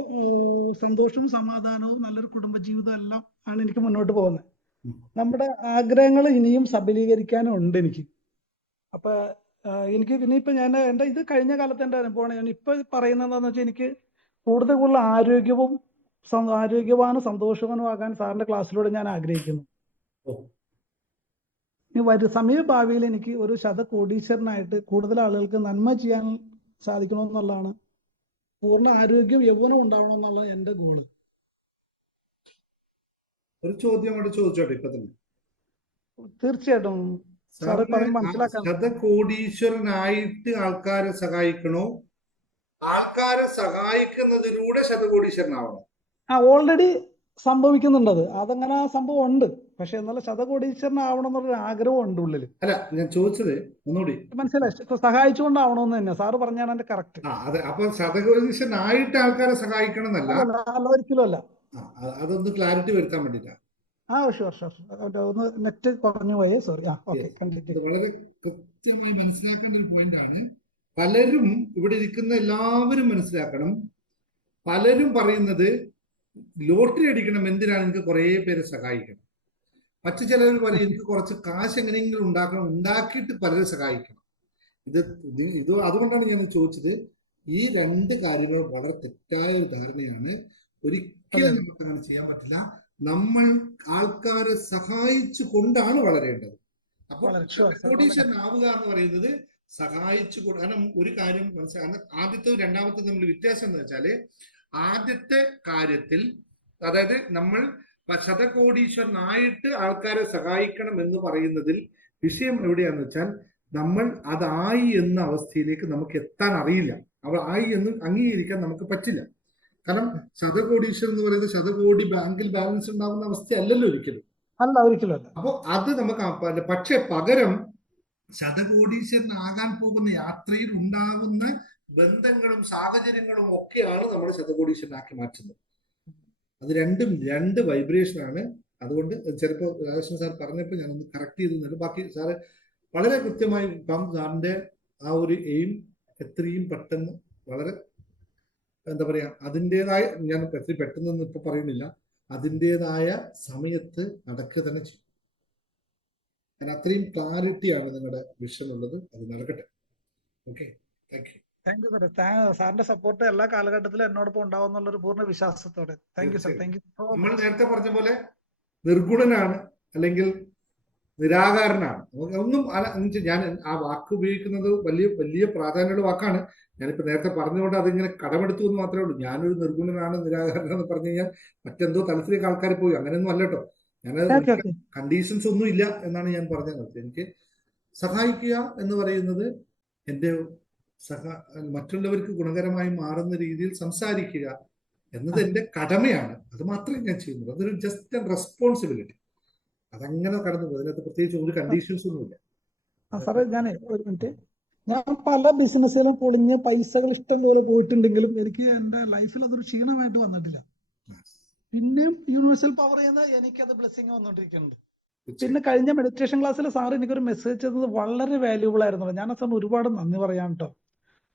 സന്തോഷവും സമാധാനവും നല്ലൊരു കുടുംബജീവിതം എല്ലാം ആണ് എനിക്ക് മുന്നോട്ട് പോകുന്നത്. നമ്മുടെ ആഗ്രഹങ്ങൾ ഇനിയും സബലീകരിക്കാനും ഉണ്ട് എനിക്ക്. അപ്പൊ എനിക്ക് ഇനിയിപ്പോ ഞാൻ എൻ്റെ ഇത് കഴിഞ്ഞ കാലത്ത് എൻ്റെ അനുഭവമാണ്. ഞാൻ ഇപ്പൊ പറയുന്നത് എന്താണെന്ന് വെച്ചാൽ, എനിക്ക് കൂടുതൽ ആരോഗ്യവാനും സന്തോഷവാനും ആകാൻ സാറിന്റെ ക്ലാസ്സിലൂടെ ഞാൻ ആഗ്രഹിക്കുന്നു. ഇനി സമീപഭാവിയിൽ എനിക്ക് ഒരു ശതകോടീശ്വരനായിട്ട് കൂടുതൽ ആളുകൾക്ക് നന്മ ചെയ്യാൻ സാധിക്കണമെന്നുള്ളതാണ്. പൂർണ്ണ ആരോഗ്യം യൗവനം ഉണ്ടാവണം എന്നുള്ളത് എൻ്റെ ഗോള്. ഒരു ചോദ്യം കൂടെ ചോദിച്ചോട്ടെ ഇപ്പൊ തന്നെ? തീർച്ചയായിട്ടും സാറ് പറഞ്ഞ് മനസ്സിലാക്കാം. ശതകോടീശ്വരനായിട്ട് ആൾക്കാരെ സഹായിക്കണോ, ആൾക്കാരെ സഹായിക്കുന്നതിലൂടെ ശതകോടീശ്വരനാവണം? ഓൾറെഡി സംഭവിക്കുന്നുണ്ടത്. അതങ്ങനെ ആ സംഭവം ഉണ്ട്. പക്ഷെ എന്നാലും ശതകോടീശ്വരനാവണം എന്നുള്ളൊരു ആഗ്രഹം ഉണ്ട് ഉള്ളിൽ. അല്ല, ഞാൻ ചോദിച്ചത് ഒന്നുകൂടി മനസ്സിലായി. സഹായിച്ചുകൊണ്ടാവണമെന്ന് തന്നെ സാറ് പറഞ്ഞാണ് എന്റെ കറക്റ്റ്. അതെ. അപ്പൊ ശതകോടീശ്വരനായിട്ട് ആൾക്കാരെ സഹായിക്കണം എന്നല്ല, ഒരിക്കലും അല്ല. അതൊന്ന് ക്ലാരിറ്റി വരുത്താൻ വേണ്ടിട്ടാ. ഒന്ന് നെറ്റ് പറഞ്ഞു പോയേ, സോറി. വളരെ കൃത്യമായി മനസ്സിലാക്കേണ്ട ഒരു പോയിന്റ് ആണ്. പലരും ഇവിടെ ഇരിക്കുന്ന എല്ലാവരും മനസ്സിലാക്കണം. പലരും പറയുന്നത് ലോട്ടറി അടിക്കണം, എന്തിനാണ് എനിക്ക് കുറെ പേരെ സഹായിക്കണം. മറ്റു ചിലർ പറയും എനിക്ക് കുറച്ച് കാശ് എങ്ങനെയെങ്കിലും ഉണ്ടാക്കണം, ഉണ്ടാക്കിയിട്ട് പലരെ സഹായിക്കണം. ഇത് അതുകൊണ്ടാണ് ഞാൻ ചോദിച്ചത്. ഈ 2 കാര്യങ്ങൾ വളരെ തെറ്റായ ഒരു ധാരണയാണ്. ഒരിക്കലും നമുക്ക് അങ്ങനെ ചെയ്യാൻ പറ്റില്ല. നമ്മൾ ആൾക്കാരെ സഹായിച്ചു കൊണ്ടാണ് വളരേണ്ടത്. അപ്പോൾ കോടീശ്വരനാവുക എന്ന് പറയുന്നത് സഹായിച്ചു. കാരണം ഒരു കാര്യം മനസ്സിലാക്കാൻ, ആദ്യത്തെ രണ്ടാമത്തെ നമ്മൾ വ്യത്യാസം എന്ന് വെച്ചാല്, ആദ്യത്തെ കാര്യത്തിൽ അതായത് നമ്മൾ ശതകോടീശ്വരനായിട്ട് ആൾക്കാരെ സഹായിക്കണം എന്ന് പറയുന്നതിൽ വിഷയം എവിടെയാന്ന് വെച്ചാൽ, നമ്മൾ അതായി എന്ന അവസ്ഥയിലേക്ക് നമുക്ക് എത്താൻ അറിയില്ല. അവ ആയി എന്ന് അംഗീകരിക്കാൻ നമുക്ക് പറ്റില്ല. കാരണം ശതകോടീശ്വരൻ എന്ന് പറയുന്നത് ശതകോടി ബാങ്കിൽ ബാലൻസ് ഉണ്ടാകുന്ന അവസ്ഥയല്ലല്ലോ ഒരിക്കലും. അപ്പൊ അത് നമുക്ക്, പക്ഷെ പകരം ശതകോടീശ്വരനാകാൻ പോകുന്ന യാത്രയിൽ ഉണ്ടാകുന്ന ബന്ധങ്ങളും സാഹചര്യങ്ങളും ഒക്കെയാണ് നമ്മൾ ശതകോടീശ്വരനാക്കി മാറ്റുന്നത്. അത് രണ്ടും 2 വൈബ്രേഷനാണ്. അതുകൊണ്ട് ചിലപ്പോൾ രാധാകൃഷ്ണൻ സാർ പറഞ്ഞപ്പോൾ ഞാനൊന്ന് കറക്റ്റ് ചെയ്തു. ബാക്കി സാറ് വളരെ കൃത്യമായി സാറിന്റെ ആ ഒരു എയിം എത്രയും പെട്ടെന്ന്, വളരെ എന്താ പറയാ, അതിൻ്റെതായ, ഞാൻ എത്ര പെട്ടെന്നൊന്നും ഇപ്പൊ പറയുന്നില്ല, അതിൻ്റെതായ സമയത്ത് നടക്കുക തന്നെ ചെയ്യും. കാരണം അത്രയും ക്ലാരിറ്റിയാണ് നിങ്ങളുടെ വിഷൻ ഉള്ളത്. അത് നടക്കട്ടെ. Okay, thank you. Thank you sir. സാറിന്റെ സപ്പോർട്ട് എല്ലാ കാലഘട്ടത്തിലും എന്നോടൊപ്പം ഉണ്ടാവും എന്നുള്ളൊരു പൂർണ്ണ വിശ്വാസത്തോടെ. Thank you sir. Thank you. നമ്മൾ നേരത്തെ പറഞ്ഞ പോലെ നിർഗുണനാണ്, അല്ലെങ്കിൽ നിരാകാരനാണ്. ഒന്നും ഞാൻ ആ വാക്ക് ഉപയോഗിക്കുന്നത് വലിയ വലിയ പ്രാധാന്യമുള്ള വാക്കാണ്. ഞാനിപ്പോ നേരത്തെ പറഞ്ഞുകൊണ്ട് അതിങ്ങനെ കടമെടുത്തു എന്ന് മാത്രമേ ഉള്ളൂ. ഞാനൊരു നിർഗുണനാണ്, നിരാകാരനാണെന്ന് പറഞ്ഞു കഴിഞ്ഞാൽ മറ്റെന്തോ തലത്തിലേക്ക് ആൾക്കാർ പോയി. അങ്ങനെയൊന്നും അല്ല കേട്ടോ. ഞാനത് കണ്ടീഷൻസ് ഒന്നും ഇല്ല എന്നാണ് ഞാൻ പറഞ്ഞത്. എനിക്ക് സഹായിക്കുക എന്ന് പറയുന്നത് എൻ്റെ മറ്റുള്ളവർക്ക് ഗുണകരമായി മാറുന്ന രീതിയിൽ സംസാരിക്കുക എന്നത് എൻ്റെ കടമയാണ്. അത് മാത്രമേ ഞാൻ ചെയ്യുന്നുള്ളൂ. അതൊരു ജസ്റ്റ് റെസ്പോൺസിബിലിറ്റി. അതങ്ങനെ കടന്നു പോകും. അതിനകത്ത് പ്രത്യേകിച്ച് ഒരു കണ്ടീഷൻസ് ഒന്നുമില്ല. സാറേ ഞാനേ ഒരു മിനിറ്റ്, ഞാൻ പല ബിസിനസ്സിലും പൊളിഞ്ഞ് പൈസകൾ ഇഷ്ടം പോലെ പോയിട്ടുണ്ടെങ്കിലും എനിക്ക് എൻ്റെ ലൈഫിൽ അതൊരു ക്ഷീണമായിട്ട് വന്നിട്ടില്ല. പിന്നെയും യൂണിവേഴ്സൽ പവർ ചെയ്യുന്ന എനിക്കത് ബ്ലെസ്സിങ് വന്നോണ്ടിരിക്കുന്നുണ്ട്. പിന്നെ കഴിഞ്ഞ മെഡിറ്റേഷൻ ക്ലാസ്സിൽ സാർ എനിക്കൊരു മെസ്സേജ് ചെയ്തത് വളരെ വാല്യൂബിൾ ആയിരുന്നു. ഞാൻ ആ സാറിന് ഒരുപാട് നന്ദി പറയാം കേട്ടോ.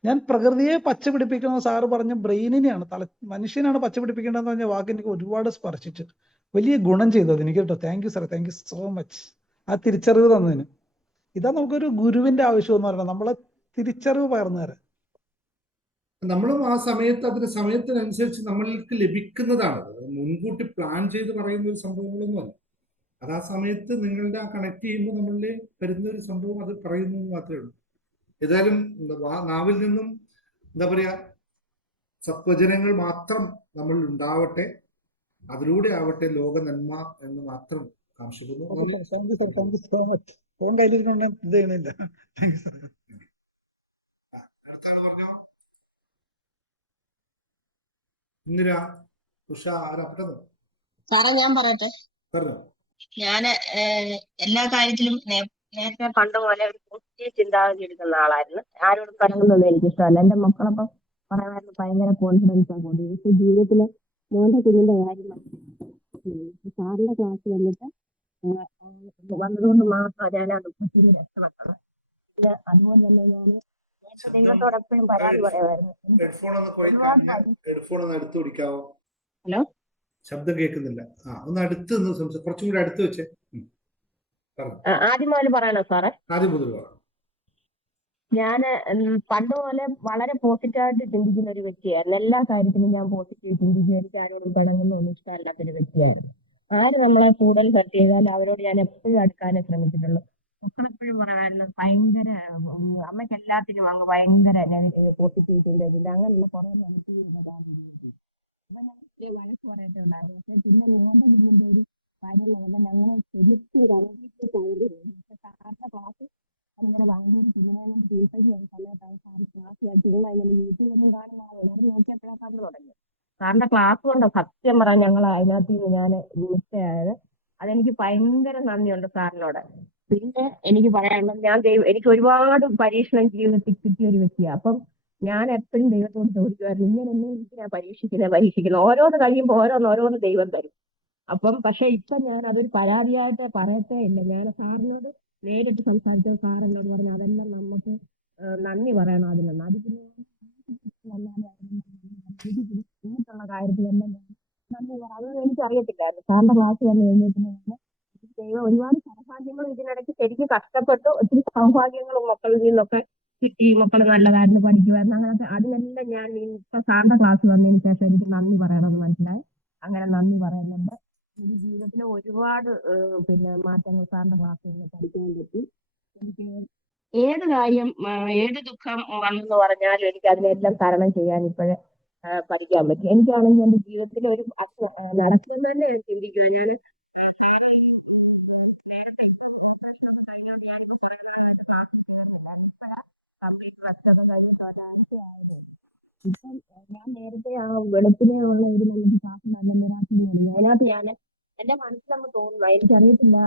ഞാൻ പ്രകൃതിയെ പച്ച പിടിപ്പിക്കുന്ന സാറ് പറഞ്ഞ ബ്രെയിനിനെയാണ്, മനുഷ്യനാണ് പച്ച പിടിപ്പിക്കേണ്ടതെന്ന് പറഞ്ഞ വാക്ക് എനിക്ക് ഒരുപാട് സ്പർശിച്ചു, വലിയ ഗുണം ചെയ്തത് എനിക്ക് കേട്ടോ. താങ്ക് യു സാറേ, താങ്ക് യു സോ മച്ച് ആ തിരിച്ചറിവ് തന്നതിന്. ഇതാ നമുക്കൊരു ഗുരുവിന്റെ ആവശ്യം എന്ന് പറയുന്നത്, നമ്മളെ തിരിച്ചറിവ് പകർന്നു തരാൻ. നമ്മളും ആ സമയത്ത് അതിന് സമയത്തിനനുസരിച്ച് നമ്മൾക്ക് ലഭിക്കുന്നതാണ്. മുൻകൂട്ടി പ്ലാൻ ചെയ്ത് പറയുന്ന ഒരു സംഭവങ്ങളൊന്നുമല്ല. അത് ആ സമയത്ത് നിങ്ങളുടെ ആ കണക്ട് ചെയ്യുമ്പോൾ നമ്മളിൽ വരുന്ന ഒരു സംഭവം അത് പറയുന്നത് മാത്രമേ ഉള്ളൂ. ഏതായാലും നാവിൽ നിന്നും എന്താ പറയാ സത്വജനങ്ങൾ മാത്രം നമ്മൾ ഉണ്ടാവട്ടെ, അതിലൂടെ ആവട്ടെ ലോക നന്മ എന്ന് മാത്രം കാംക്ഷിക്കുന്നു. പറഞ്ഞോ ഇന്ദിര, ഉഷ, ആരാപ്പെട്ടതോ? സാറേ ഞാൻ പറയട്ടെ. പറഞ്ഞോ. ഞാന് എല്ലാ കാര്യത്തിലും നേരത്തെ പണ്ട് പോലെ ഒരു പോസിറ്റീവ് ചിന്താഗതി എടുക്കുന്ന ആളായിരുന്നു. ആരോടും പറയുന്നതൊന്നും എനിക്ക് ഇഷ്ടമല്ല. എന്റെ മക്കളപ്പം പറയുമായിരുന്നു ഭയങ്കര കോൺഫിഡൻസ് ആ കൊണ്ട്. പക്ഷെ ജീവിതത്തില് മോന്റെ കുഞ്ഞിന്റെ കാര്യം സാറിന്റെ ക്ലാസ് വന്നതുകൊണ്ട് മാത്രം ഞാൻ ആ ദുഃഖത്തിന് രക്ഷപ്പെട്ടത്. അതുപോലെ തന്നെ ഞാൻ നിങ്ങളോട് എപ്പോഴും പരാതി പറയുമായിരുന്നു. ഹലോ, ശബ്ദം കേൾക്കുന്നില്ല. ഒന്ന് അടുത്ത് കുറച്ചും കൂടി അടുത്ത് വെച്ചേ. ആദ്യം മുതൽ പറയണോ സാറേ? ആദ്യം മുതൽ പറ. ഞാന് പണ്ട് പോലെ വളരെ പോസിറ്റീവായിട്ട് ചിന്തിക്കുന്ന ഒരു വ്യക്തിയായിരുന്നു. എല്ലാ കാര്യത്തിലും ഞാൻ പോസിറ്റീവ് ചിന്തിക്കും. എനിക്ക് ആരോടും പിണങ്ങുന്നൊന്നും ഇഷ്ടമല്ലാത്തൊരു വ്യക്തിയായിരുന്നു. ആര് നമ്മളെ കൂടുതൽ ഹർട്ട് ചെയ്താലും അവരോട് ഞാൻ എപ്പോഴും അടുക്കാനേ ശ്രമിച്ചിട്ടുള്ളൂ. മക്കളെപ്പോഴും പറയാമായിരുന്നു ഭയങ്കര അമ്മയ്ക്ക് എല്ലാത്തിനും അങ്ങ് ഭയങ്കര പോസിറ്റീവ് ചിന്തയില്ല, അങ്ങനെയുള്ള കുറെ നെഗറ്റീവ് അപ്പൊ ഞാൻ വഴക്ക് പറയട്ടെ ഉണ്ടായിരുന്നു. പക്ഷെ പിന്നെ മോന്റെ കുഞ്ഞിന്റെ ഒരു കാര്യം നോക്കുമ്പോൾ ഞങ്ങളെ ശരിക്കും സാറിന്റെ ക്ലാസ് അങ്ങനെ ഭയങ്കര സിനിമയും സമയത്താണ് സാറ് ക്ലാസ് യൂട്യൂബൊന്നും കാണുന്ന വളരെ നോക്കിയപ്പോഴാണ് കണ്ടു തുടങ്ങി. സാറിന്റെ ക്ലാസ് കൊണ്ടോ സത്യം പറയാൻ ഞങ്ങൾ അതിനകത്ത് നിന്ന് ഞാൻ മിസ്സായത്. അതെനിക്ക് ഭയങ്കര നന്ദിയുണ്ട് സാറിനോട്. പിന്നെ എനിക്ക് പറയാനുള്ളത്, എനിക്ക് ഒരുപാട് പരീക്ഷണം ജീവിതത്തിൽ കിട്ടിയ ഒരു വ്യക്തിയാണ്. അപ്പം ഞാൻ എപ്പോഴും ദൈവത്തോട് ചോദിക്കുമായിരുന്നു, ഇങ്ങനെയൊന്നും ഞാൻ പരീക്ഷിക്കുന്നത് ഓരോന്ന് കഴിയുമ്പോൾ ഓരോന്ന് ദൈവം തരും. അപ്പം പക്ഷെ ഇപ്പൊ ഞാൻ അതൊരു പരാതിയായിട്ട് പറയത്തേ ഇല്ല. ഞാൻ സാറിനോട് നേരിട്ട് സംസാരിച്ച സാർ എന്നോട് പറഞ്ഞു അതെല്ലാം നമുക്ക് നന്ദി പറയണം അതിനെന്ന്. അത് പിന്നെ ഇങ്ങനെയുള്ള കാര്യത്തിലെല്ലാം നന്ദി പറയണം. അതൊന്നും എനിക്കറിയത്തില്ലായിരുന്നു. സാറിന്റെ ക്ലാസ് വന്നു കഴിഞ്ഞിട്ടുണ്ടെങ്കിൽ ദൈവം ഒരുപാട് സൗഭാഗ്യങ്ങളും ഇതിനിടയ്ക്ക് ശരിക്കും കഷ്ടപ്പെട്ടു. ഒത്തിരി സൗഭാഗ്യങ്ങളും മക്കളിൽ നിന്നൊക്കെ കിട്ടി. മക്കൾ നല്ല കാര്യത്തിൽ പഠിക്കുമായിരുന്നു. അങ്ങനത്തെ അതിനെല്ലാം ഞാൻ ഇപ്പൊ സാറിന്റെ ക്ലാസ് വന്നതിന് ശേഷം എനിക്ക് നന്ദി പറയണമെന്ന് മനസ്സിലായി. അങ്ങനെ നന്ദി പറയുന്നുണ്ട്. എനിക്ക് ജീവിതത്തിലെ ഒരുപാട് മാറ്റങ്ങൾ സാറിന്റെ ക്ലാസ്സിൽ നിന്ന് പഠിക്കാൻ പറ്റി. എനിക്ക് ഏത് കാര്യം ഏത് ദുഃഖം വന്നെന്ന് പറഞ്ഞാലും എനിക്ക് അതിനെല്ലാം തരണം ചെയ്യാൻ ഇപ്പോഴേ പഠിക്കാൻ പറ്റും. എനിക്കാണെങ്കിൽ എന്റെ ജീവിതത്തിൽ ഒരു നടക്കുന്നത് തന്നെ ഞാൻ ചിന്തിക്കുക. ഞാൻ ഇപ്പം ഞാൻ നേരത്തെ ആ വെളുപ്പിനെ ഉള്ള ഒരു നല്ല ക്ലാസ് ഉണ്ടായിരുന്നു. അതിനകത്ത് ഞാൻ എന്റെ മനസ്സിലങ്ങ് തോന്നുന്നു, എനിക്കറിയത്തില്ല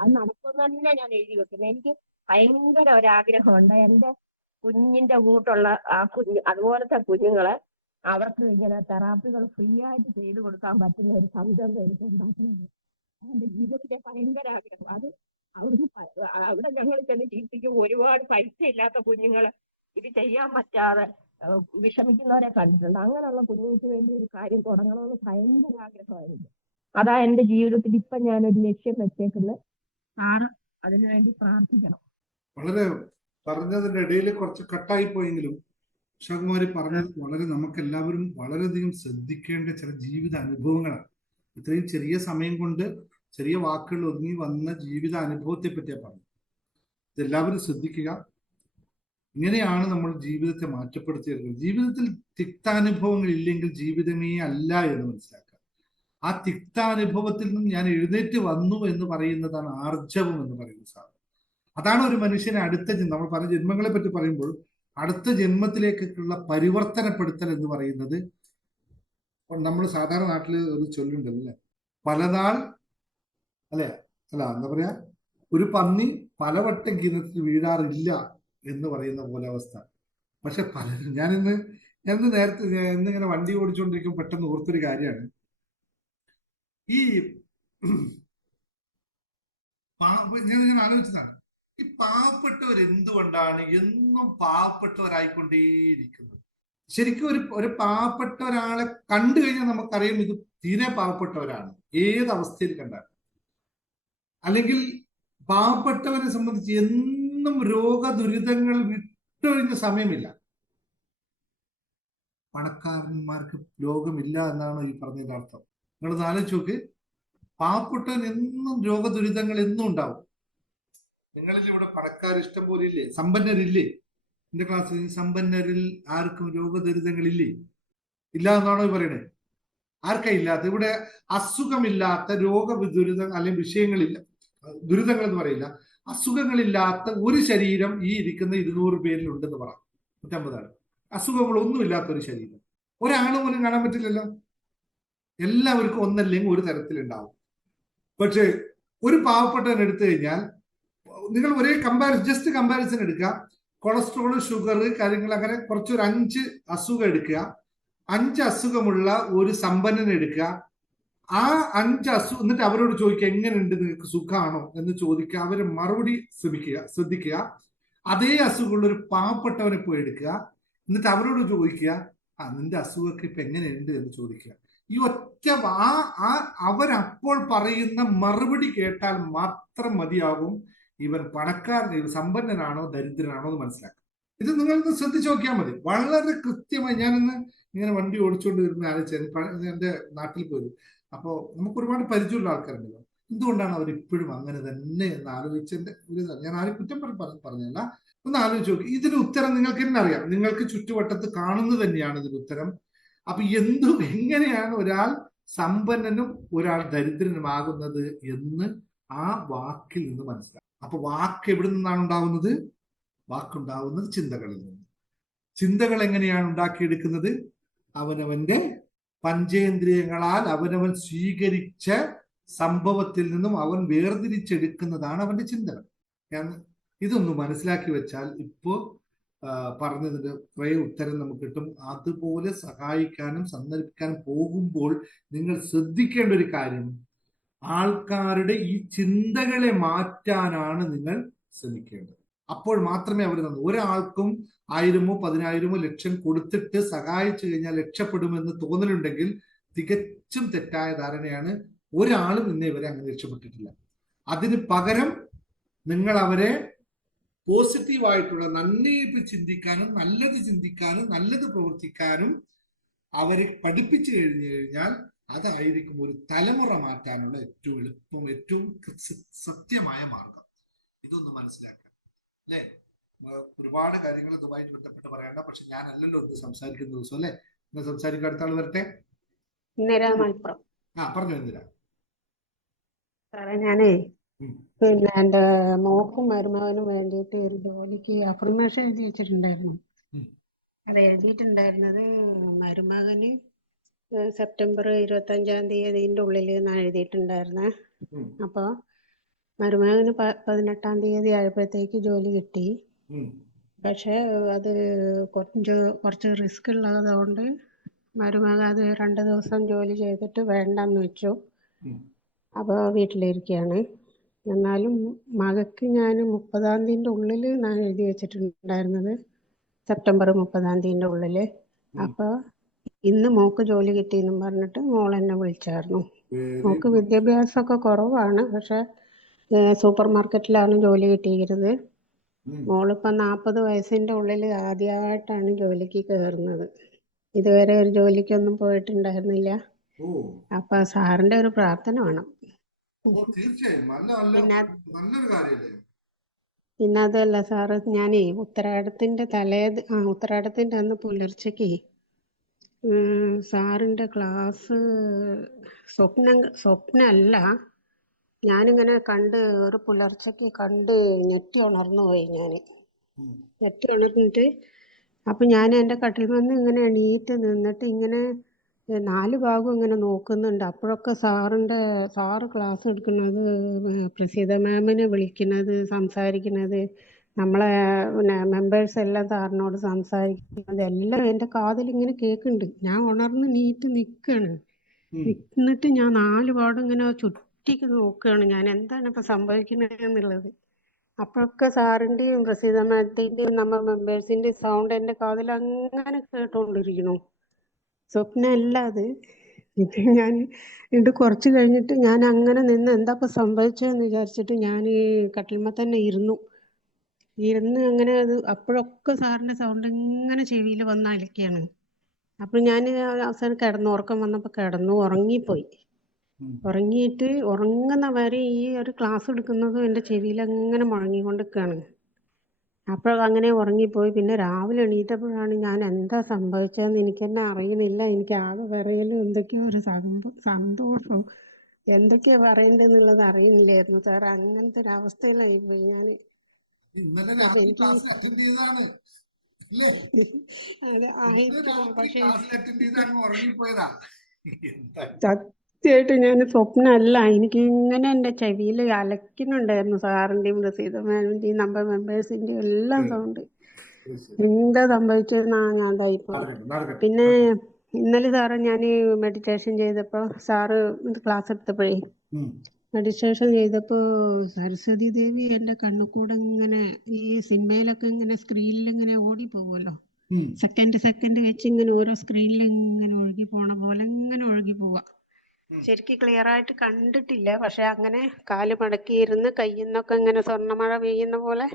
അത് നടക്കുമെന്ന് തന്നെ ഞാൻ എഴുതി വെക്കുന്നത്. എനിക്ക് ഭയങ്കര ഒരാഗ്രഹമുണ്ട് എന്റെ കുഞ്ഞിന്റെ കൂട്ടുള്ള ആ അതുപോലത്തെ കുഞ്ഞുങ്ങളെ അവർക്ക് ഇങ്ങനെ തെറാപ്പികൾ ഫ്രീ ആയിട്ട് ചെയ്തു കൊടുക്കാൻ പറ്റുന്ന ഒരു സംരംഭം എനിക്ക് ഉണ്ടാക്കണമെന്ന് എന്റെ ജീവിതത്തിലെ ഭയങ്കര ആഗ്രഹം. അത് അവർക്ക് അവിടെ ഞങ്ങൾ ചെന്ന് ചികിത്സിക്കും. ഒരുപാട് പൈസ ഇല്ലാത്ത കുഞ്ഞുങ്ങളെ ഇത് ചെയ്യാൻ പറ്റാതെ വിഷമിക്കുന്നവരെ കണ്ടിട്ടുണ്ട്. അങ്ങനെയുള്ള കുഞ്ഞുങ്ങൾക്ക് വേണ്ടി ഒരു കാര്യം തുടങ്ങണമെന്ന് ഭയങ്കര ആഗ്രഹമായിരുന്നു. അതാ എന്റെ ജീവിതത്തിൽ ഇപ്പൊ ഞാനൊരു ലക്ഷ്യം വെച്ചേക്കുന്നത്. സാറ് അതിനുവേണ്ടി പ്രാർത്ഥിക്കണം. വളരെ പറഞ്ഞതിന്റെ ഇടയിൽ കുറച്ച് കട്ടായി പോയെങ്കിലും ഉഷാകുമാരി പറഞ്ഞത് വളരെ നമുക്ക് എല്ലാവരും വളരെയധികം ശ്രദ്ധിക്കേണ്ട ചില ജീവിത അനുഭവങ്ങളാണ്. ഇത്രയും ചെറിയ സമയം കൊണ്ട് ചെറിയ വാക്കുകൾ ഒതുങ്ങി വന്ന ജീവിത അനുഭവത്തെ പറ്റിയാണ് പറഞ്ഞത്. ഇതെല്ലാവരും ശ്രദ്ധിക്കുക. ഇങ്ങനെയാണ് നമ്മൾ ജീവിതത്തെ മാറ്റപ്പെടുത്തിയെടുക്കുന്നത്. ജീവിതത്തിൽ തിക്താനുഭവങ്ങൾ ഇല്ലെങ്കിൽ ജീവിതമേ അല്ല എന്ന് മനസ്സിലാക്കുക. ആ തിക്താനുഭവത്തിൽ നിന്നും ഞാൻ എഴുന്നേറ്റ് വന്നു എന്ന് പറയുന്നതാണ് ആർജവം എന്ന് പറയുന്ന സാധനം. അതാണ് ഒരു മനുഷ്യനെ അടുത്ത ജന്മം, നമ്മൾ പറഞ്ഞ ജന്മങ്ങളെ പറ്റി പറയുമ്പോൾ അടുത്ത ജന്മത്തിലേക്കുള്ള പരിവർത്തനപ്പെടുത്തൽ എന്ന് പറയുന്നത്, നമ്മൾ സാധാരണ നാട്ടിൽ ഒരു ചൊല്ലുണ്ടല്ലോ അല്ലെ, പലനാൾ അല്ലെ, അല്ല എന്താ പറയാ, ഒരു പന്നി പലവട്ടം കിണറ്റിൽ വീഴാറില്ല എന്ന് പറയുന്ന പോലെ അവസ്ഥ. പക്ഷെ പലരും ഞാനിന്ന് നേരത്തെ ഇന്നിങ്ങനെ വണ്ടി ഓടിച്ചുകൊണ്ടിരിക്കുമ്പോൾ പെട്ടെന്ന് ഓർത്തൊരു കാര്യമാണ്. ഈ ഞാൻ ആലോചിച്ചതാണ്, ഈ പാവപ്പെട്ടവർ എന്തുകൊണ്ടാണ് എന്നും പാവപ്പെട്ടവരായിക്കൊണ്ടേയിരിക്കുന്നത്? ശരിക്കും ഒരു പാവപ്പെട്ട ഒരാളെ കണ്ടു കഴിഞ്ഞാൽ നമുക്കറിയാം ഇത് തീരെ പാവപ്പെട്ടവരാണ്, ഏത് അവസ്ഥയിൽ കണ്ടാൽ. അല്ലെങ്കിൽ പാവപ്പെട്ടവരെ സംബന്ധിച്ച് എന്നും രോഗദുരിതങ്ങൾ വിട്ടൊഴിഞ്ഞ സമയമില്ല. പണക്കാരന്മാർക്ക് രോഗമില്ല എന്നാണ് ഈ പറഞ്ഞതിന്റെ അർത്ഥം. നിങ്ങളൊന്ന് ആലോചിച്ച് നോക്ക്, പാവപ്പെട്ടവൻ എന്നും രോഗദുരിതങ്ങൾ എന്നും ഉണ്ടാവും. നിങ്ങളിൽ ഇവിടെ പണക്കാർ ഇഷ്ടം പോലെ ഇല്ലേ? സമ്പന്നരില്ലേ? എന്റെ ക്ലാസ്സിൽ സമ്പന്നരിൽ ആർക്കും രോഗദുരിതങ്ങളില്ലേ? ഇല്ല എന്നാണോ പറയണേ? ആർക്കാ ഇല്ലാത്ത? ഇവിടെ അസുഖമില്ലാത്ത രോഗദുരിതം അല്ലെങ്കിൽ വിഷയങ്ങളില്ല, ദുരിതങ്ങൾ എന്ന് പറയില്ല, അസുഖങ്ങളില്ലാത്ത ഒരു ശരീരം ഈ ഇരിക്കുന്ന 200 പേരിൽ ഉണ്ടെന്ന് പറയാം. 150 ആൾ. അസുഖങ്ങളൊന്നുമില്ലാത്ത ഒരു ശരീരം ഒരാൾ പോലും കാണാൻ പറ്റില്ലല്ലോ. എല്ലാവർക്കും ഒന്നല്ലെങ്കിൽ ഒരു തരത്തിലുണ്ടാവും. പക്ഷെ ഒരു പാവപ്പെട്ടവൻ എടുത്തു കഴിഞ്ഞാൽ നിങ്ങൾ ഒരേ ജസ്റ്റ് കമ്പാരിസൺ എടുക്കുക. കൊളസ്ട്രോൾ, ഷുഗർ കാര്യങ്ങൾ, അങ്ങനെ കുറച്ചൊരു 5 അസുഖം എടുക്കുക. 5 അസുഖമുള്ള ഒരു സമ്പന്നനെ എടുക്കുക. ആ 5 അസുഖം എന്നിട്ട് അവരോട് ചോദിക്കുക എങ്ങനെയുണ്ട്, നിങ്ങൾക്ക് സുഖമാണോ എന്ന് ചോദിക്കുക. അവര് മറുപടി ശ്രദ്ധിക്കുക. അതേ അസുഖമുള്ള ഒരു പാവപ്പെട്ടവനെ പോയി എടുക്കുക. എന്നിട്ട് അവരോട് ചോദിക്കുക നിന്റെ അസുഖമൊക്കെ ഇപ്പൊ എങ്ങനെയുണ്ട് എന്ന് ചോദിക്കുക. ഈ ഒറ്റ അവരപ്പോൾ പറയുന്ന മറുപടി കേട്ടാൽ മാത്രം മതിയാകും ഇവൻ പണക്കാരൻ, സമ്പന്നനാണോ ദരിദ്രനാണോ എന്ന് മനസ്സിലാക്കാം. ഇത് നിങ്ങളൊന്ന് ശ്രദ്ധിച്ചു നോക്കിയാൽ മതി. വളരെ കൃത്യമായി. ഞാനിന്ന് ഇങ്ങനെ വണ്ടി ഓടിച്ചുകൊണ്ട് വരുന്ന ആലോചിച്ചത്, എന്റെ നാട്ടിൽ പോയത്. അപ്പോൾ നമുക്ക് ഒരുപാട് പരിചയമുള്ള ആൾക്കാരുണ്ടല്ലോ, എന്തുകൊണ്ടാണ് അവർ ഇപ്പോഴും അങ്ങനെ തന്നെ എന്ന് ആലോചിച്ചതിന്റെ ഞാൻ ആരും കുറ്റം പറഞ്ഞല്ല. ഒന്ന് ആലോചിച്ച് നോക്കി. ഇതിന് ഉത്തരം നിങ്ങൾക്ക് തന്നെ അറിയാം, നിങ്ങൾക്ക് ചുറ്റുവട്ടത്ത് കാണുന്നത് തന്നെയാണ് ഇതിന് ഉത്തരം. അപ്പൊ എങ്ങനെയാണ് ഒരാൾ സമ്പന്നനും ഒരാൾ ദരിദ്രനുമാകുന്നത് എന്ന് ആ വാക്കിൽ നിന്ന് മനസ്സിലാക്കും. അപ്പൊ വാക്ക് എവിടെ നിന്നാണ് ഉണ്ടാവുന്നത്? വാക്കുണ്ടാവുന്നത് ചിന്തകളിൽ നിന്ന്. ചിന്തകൾ എങ്ങനെയാണ് ഉണ്ടാക്കിയെടുക്കുന്നത്? അവനവന്റെ പഞ്ചേന്ദ്രിയങ്ങളാൽ അവനവൻ സ്വീകരിച്ച സംഭവത്തിൽ നിന്നും അവൻ വേർതിരിച്ചെടുക്കുന്നതാണ് അവന്റെ ചിന്തകൾ. ഇതൊന്ന് മനസ്സിലാക്കി വെച്ചാൽ ഇപ്പോ പറഞ്ഞതിന്റെ കുറെ ഉത്തരം നമുക്ക് കിട്ടും. അതുപോലെ സഹായിക്കാനും സന്ദർഭിക്കാനും പോകുമ്പോൾ നിങ്ങൾ ശ്രദ്ധിക്കേണ്ട ഒരു കാര്യം, ആൾക്കാരുടെ ഈ ചിന്തകളെ മാറ്റാനാണ് നിങ്ങൾ ശ്രമിക്കേണ്ടത്. അപ്പോൾ മാത്രമേ അവർ ഒരാൾക്കും 1000-ഓ 10,000-ഓ ലക്ഷം കൊടുത്തിട്ട് സഹായിച്ചു കഴിഞ്ഞാൽ രക്ഷപ്പെടുമെന്ന് തോന്നലുണ്ടെങ്കിൽ തികച്ചും തെറ്റായ ധാരണയാണ്. ഒരാളും ഇന്നേ വരെ അങ്ങനെ രക്ഷപ്പെട്ടിട്ടില്ല. അതിന് പകരം നിങ്ങൾ അവരെ പോസിറ്റീവായിട്ടുള്ള നന്മയെ ചിന്തിക്കാനും നല്ലത് ചിന്തിക്കാനും നല്ലത് പ്രവർത്തിക്കാനും അവരെ പഠിപ്പിച്ചു കഴിഞ്ഞാൽ അതായിരിക്കും ഒരു തലമുറ മാറ്റാനുള്ള ഏറ്റവും എളുപ്പം, ഏറ്റവും സത്യമായ മാർഗം. ഇതൊന്ന് മനസ്സിലാക്കാം അല്ലെ? ഒരുപാട് കാര്യങ്ങൾ ഇതുമായിട്ട് ബന്ധപ്പെട്ട് പറയണ്ട. പക്ഷെ ഞാനല്ലല്ലോ ഒന്ന് സംസാരിക്കുന്ന ദിവസം അല്ലെ? ഇന്ന് സംസാരിക്കാൻ അടുത്ത ആൾ വരട്ടെ. പറഞ്ഞു ഇന്ദിര. സാറേ, ഞാനേ പിന്നെ എന്റെ മോക്കും മരുമകനും വേണ്ടിയിട്ട് ഒരു ജോലിക്ക് അഫർമേഷൻ എഴുതി വെച്ചിട്ടുണ്ടായിരുന്നു. അത് എഴുതിയിട്ടുണ്ടായിരുന്നത് മരുമകന് സെപ്റ്റംബർ 25-ാം തീയതിന്റെ ഉള്ളിൽ എന്നാണ് എഴുതിയിട്ടുണ്ടായിരുന്നേ. അപ്പൊ മരുമകന് 18-ാം തീയതി ആയപ്പോഴത്തേക്ക് ജോലി കിട്ടി. പക്ഷെ അത് കുറച്ച് റിസ്ക് ഉള്ളത് കൊണ്ട് മരുമകൻ അത് 2 ദിവസം ജോലി ചെയ്തിട്ട് വേണ്ടെന്ന് വെച്ചു. അപ്പൊ വീട്ടിലിരിക്കുകയാണ്. എന്നാലും മകക്ക് ഞാൻ 30-ാം തീയതിന്റെ ഉള്ളിൽ ഞാൻ എഴുതി വെച്ചിട്ടുണ്ടായിരുന്നത്, സെപ്റ്റംബർ 30-ാം തീയതിന്റെ ഉള്ളില്. അപ്പൊ ഇന്ന് മോക്ക് ജോലി കിട്ടിയെന്നും പറഞ്ഞിട്ട് മോൾ എന്നെ വിളിച്ചായിരുന്നു. മോക്ക് വിദ്യാഭ്യാസമൊക്കെ കുറവാണ്, പക്ഷെ സൂപ്പർ മാർക്കറ്റിലാണ് ജോലി കിട്ടിയിരുന്നത്. മോളിപ്പോ 40 വയസ്സിന്റെ ഉള്ളിൽ ആദ്യമായിട്ടാണ് ജോലിക്ക് കയറുന്നത്. ഇതുവരെ ഒരു ജോലിക്കൊന്നും പോയിട്ടുണ്ടായിരുന്നില്ല. അപ്പൊ സാറിന്റെ ഒരു പ്രാർത്ഥന വേണം. ഓ തീർച്ചയായും നല്ല നല്ല പിന്നെ നല്ലൊരു കാര്യല്ലേ. പിന്നെ അതല്ല സാറ്, ഞാനേ ഉത്തരാടത്തിന്റെ അന്ന് പുലർച്ചയ്ക്ക് സാറിന്റെ ക്ലാസ് സ്വപ്നമല്ല, ഞാനിങ്ങനെ ഒരു പുലർച്ചയ്ക്ക് കണ്ട് ഞെട്ടി ഉണർന്നു പോയി ഞാൻ. ഉം. ഞെട്ടി ഉണർന്നിട്ട് അപ്പൊ ഞാൻ എൻ്റെ കട്ടിൽ വന്ന് ഇങ്ങനെ എണീറ്റ് നിന്നിട്ട് ഇങ്ങനെ 4 ഭാഗം ഇങ്ങനെ നോക്കുന്നുണ്ട്. അപ്പോഴൊക്കെ സാറ് ക്ലാസ് എടുക്കുന്നത്, പ്രസീത മാമിനെ വിളിക്കുന്നത്, സംസാരിക്കുന്നത്, നമ്മളെ പിന്നെ മെമ്പേഴ്സ് എല്ലാം സാറിനോട് സംസാരിക്കുന്നത് എല്ലാം എൻ്റെ കാതിൽ ഇങ്ങനെ കേൾക്കുന്നുണ്ട്. ഞാൻ ഉണർന്ന് നീറ്റ് നിൽക്കുകയാണ്. എന്നിട്ട് ഞാൻ 4 പാടും ഇങ്ങനെ ചുറ്റിക്ക് നോക്കുകയാണ്, ഞാൻ എന്താണ് ഇപ്പൊ സംഭവിക്കുന്നത് എന്നുള്ളത്. അപ്പോഴൊക്കെ സാറിന്റെയും പ്രസീത മാഡത്തിന്റെയും നമ്മുടെ മെമ്പേഴ്സിന്റെയും സൗണ്ട് എൻ്റെ കാതിൽ അങ്ങനെ കേട്ടോണ്ടിരിക്കണു. സ്വപ്നമല്ല അത്. എന്നിട്ട് കുറച്ച് കഴിഞ്ഞിട്ട് ഞാൻ അങ്ങനെ നിന്ന് എന്താ ഇപ്പൊ സംഭവിച്ചതെന്ന് വിചാരിച്ചിട്ട് ഞാൻ ഈ കട്ടിൽമ തന്നെ ഇരുന്ന് അങ്ങനെ അപ്പോഴൊക്കെ സാറിന്റെ സൗണ്ട് ഇങ്ങനെ ചെവിയിൽ വന്ന് അലക്കുകയാണ്. അപ്പൊ ഞാൻ അവസാനം ഉറക്കം വന്നപ്പോൾ ഉറങ്ങിപ്പോയി. ഉറങ്ങിയിട്ട് ഉറങ്ങുന്ന വരെ ഈ ഒരു ക്ലാസ് എടുക്കുന്നതും എൻ്റെ ചെവിയിൽ അങ്ങനെ മുഴങ്ങിക്കൊണ്ടിരിക്കുകയാണ്. അപ്പോൾ അങ്ങനെ ഉറങ്ങിപ്പോയി. പിന്നെ രാവിലെ എണീറ്റപ്പോഴാണ് ഞാൻ എന്താ സംഭവിച്ചതെന്ന് എനിക്ക് തന്നെ അറിയുന്നില്ല. എനിക്ക് ആകെ വിറയലും എന്തൊക്കെയോ ഒരു സന്തോഷവും എന്തൊക്കെയാ പറയണ്ടെന്നുള്ളത് അറിയുന്നില്ലായിരുന്നു സാർ. അങ്ങനത്തെ ഒരു അവസ്ഥയിലായി പോയി ഞാൻ. ഇന്നലെ അപ്പൊ രാത്രി എനിക്ക് ക്ലാസ്സിൽ അറ്റൻഡ് ചെയ്തതാണ് അല്ലേ? അത് ഇന്നലെ ആയിരിക്കണം. രാത്രി പക്ഷെ ക്ലാസ്സിൽ അറ്റൻഡ് ചെയ്ത് അങ്ങ് ഉറങ്ങിപ്പോയതാ. എന്താ സത്യമായിട്ട് ഞാൻ സ്വപ്നമല്ല, എനിക്ക് ഇങ്ങനെ എൻ്റെ ചെവിയിൽ അലക്കുന്നുണ്ടായിരുന്നു സാറിന്റെയും റസീദ മാമിന്റെയും നമ്മുടെ മെമ്പേഴ്സിന്റെയും എല്ലാം സൗണ്ട്. എന്താ സംഭവിച്ചതെന്നാ ഞാൻ ഇതായിപ്പോയി. നടക്കട്ടെ. പിന്നെ ഇന്നലെ സാറ് ഞാൻ മെഡിറ്റേഷൻ ചെയ്തപ്പോൾ സാറ് ക്ലാസ് എടുത്തപ്പോഴേ മെഡിറ്റേഷൻ ചെയ്തപ്പോൾ സരസ്വതി ദേവി എൻ്റെ കണ്ണു കൂടെ ഇങ്ങനെ, ഈ സിനിമയിലൊക്കെ ഇങ്ങനെ സ്ക്രീനിൽ ഇങ്ങനെ ഓടി പോകുമല്ലോ, സെക്കൻഡ് വെച്ച് ഇങ്ങനെ ഓരോ സ്ക്രീനിൽ ഇങ്ങനെ ഒഴുകി പോണ പോലെ ഇങ്ങനെ ഒഴുകി പോവാ. ശരിക്കും ക്ലിയർ ആയിട്ട് കണ്ടിട്ടില്ല, പക്ഷെ അങ്ങനെ കാല് മടക്കിയിരുന്ന് കയ്യിൽ നിന്നൊക്കെ ഇങ്ങനെ സ്വർണ്ണമഴ പെയ്യുന്ന പോലെ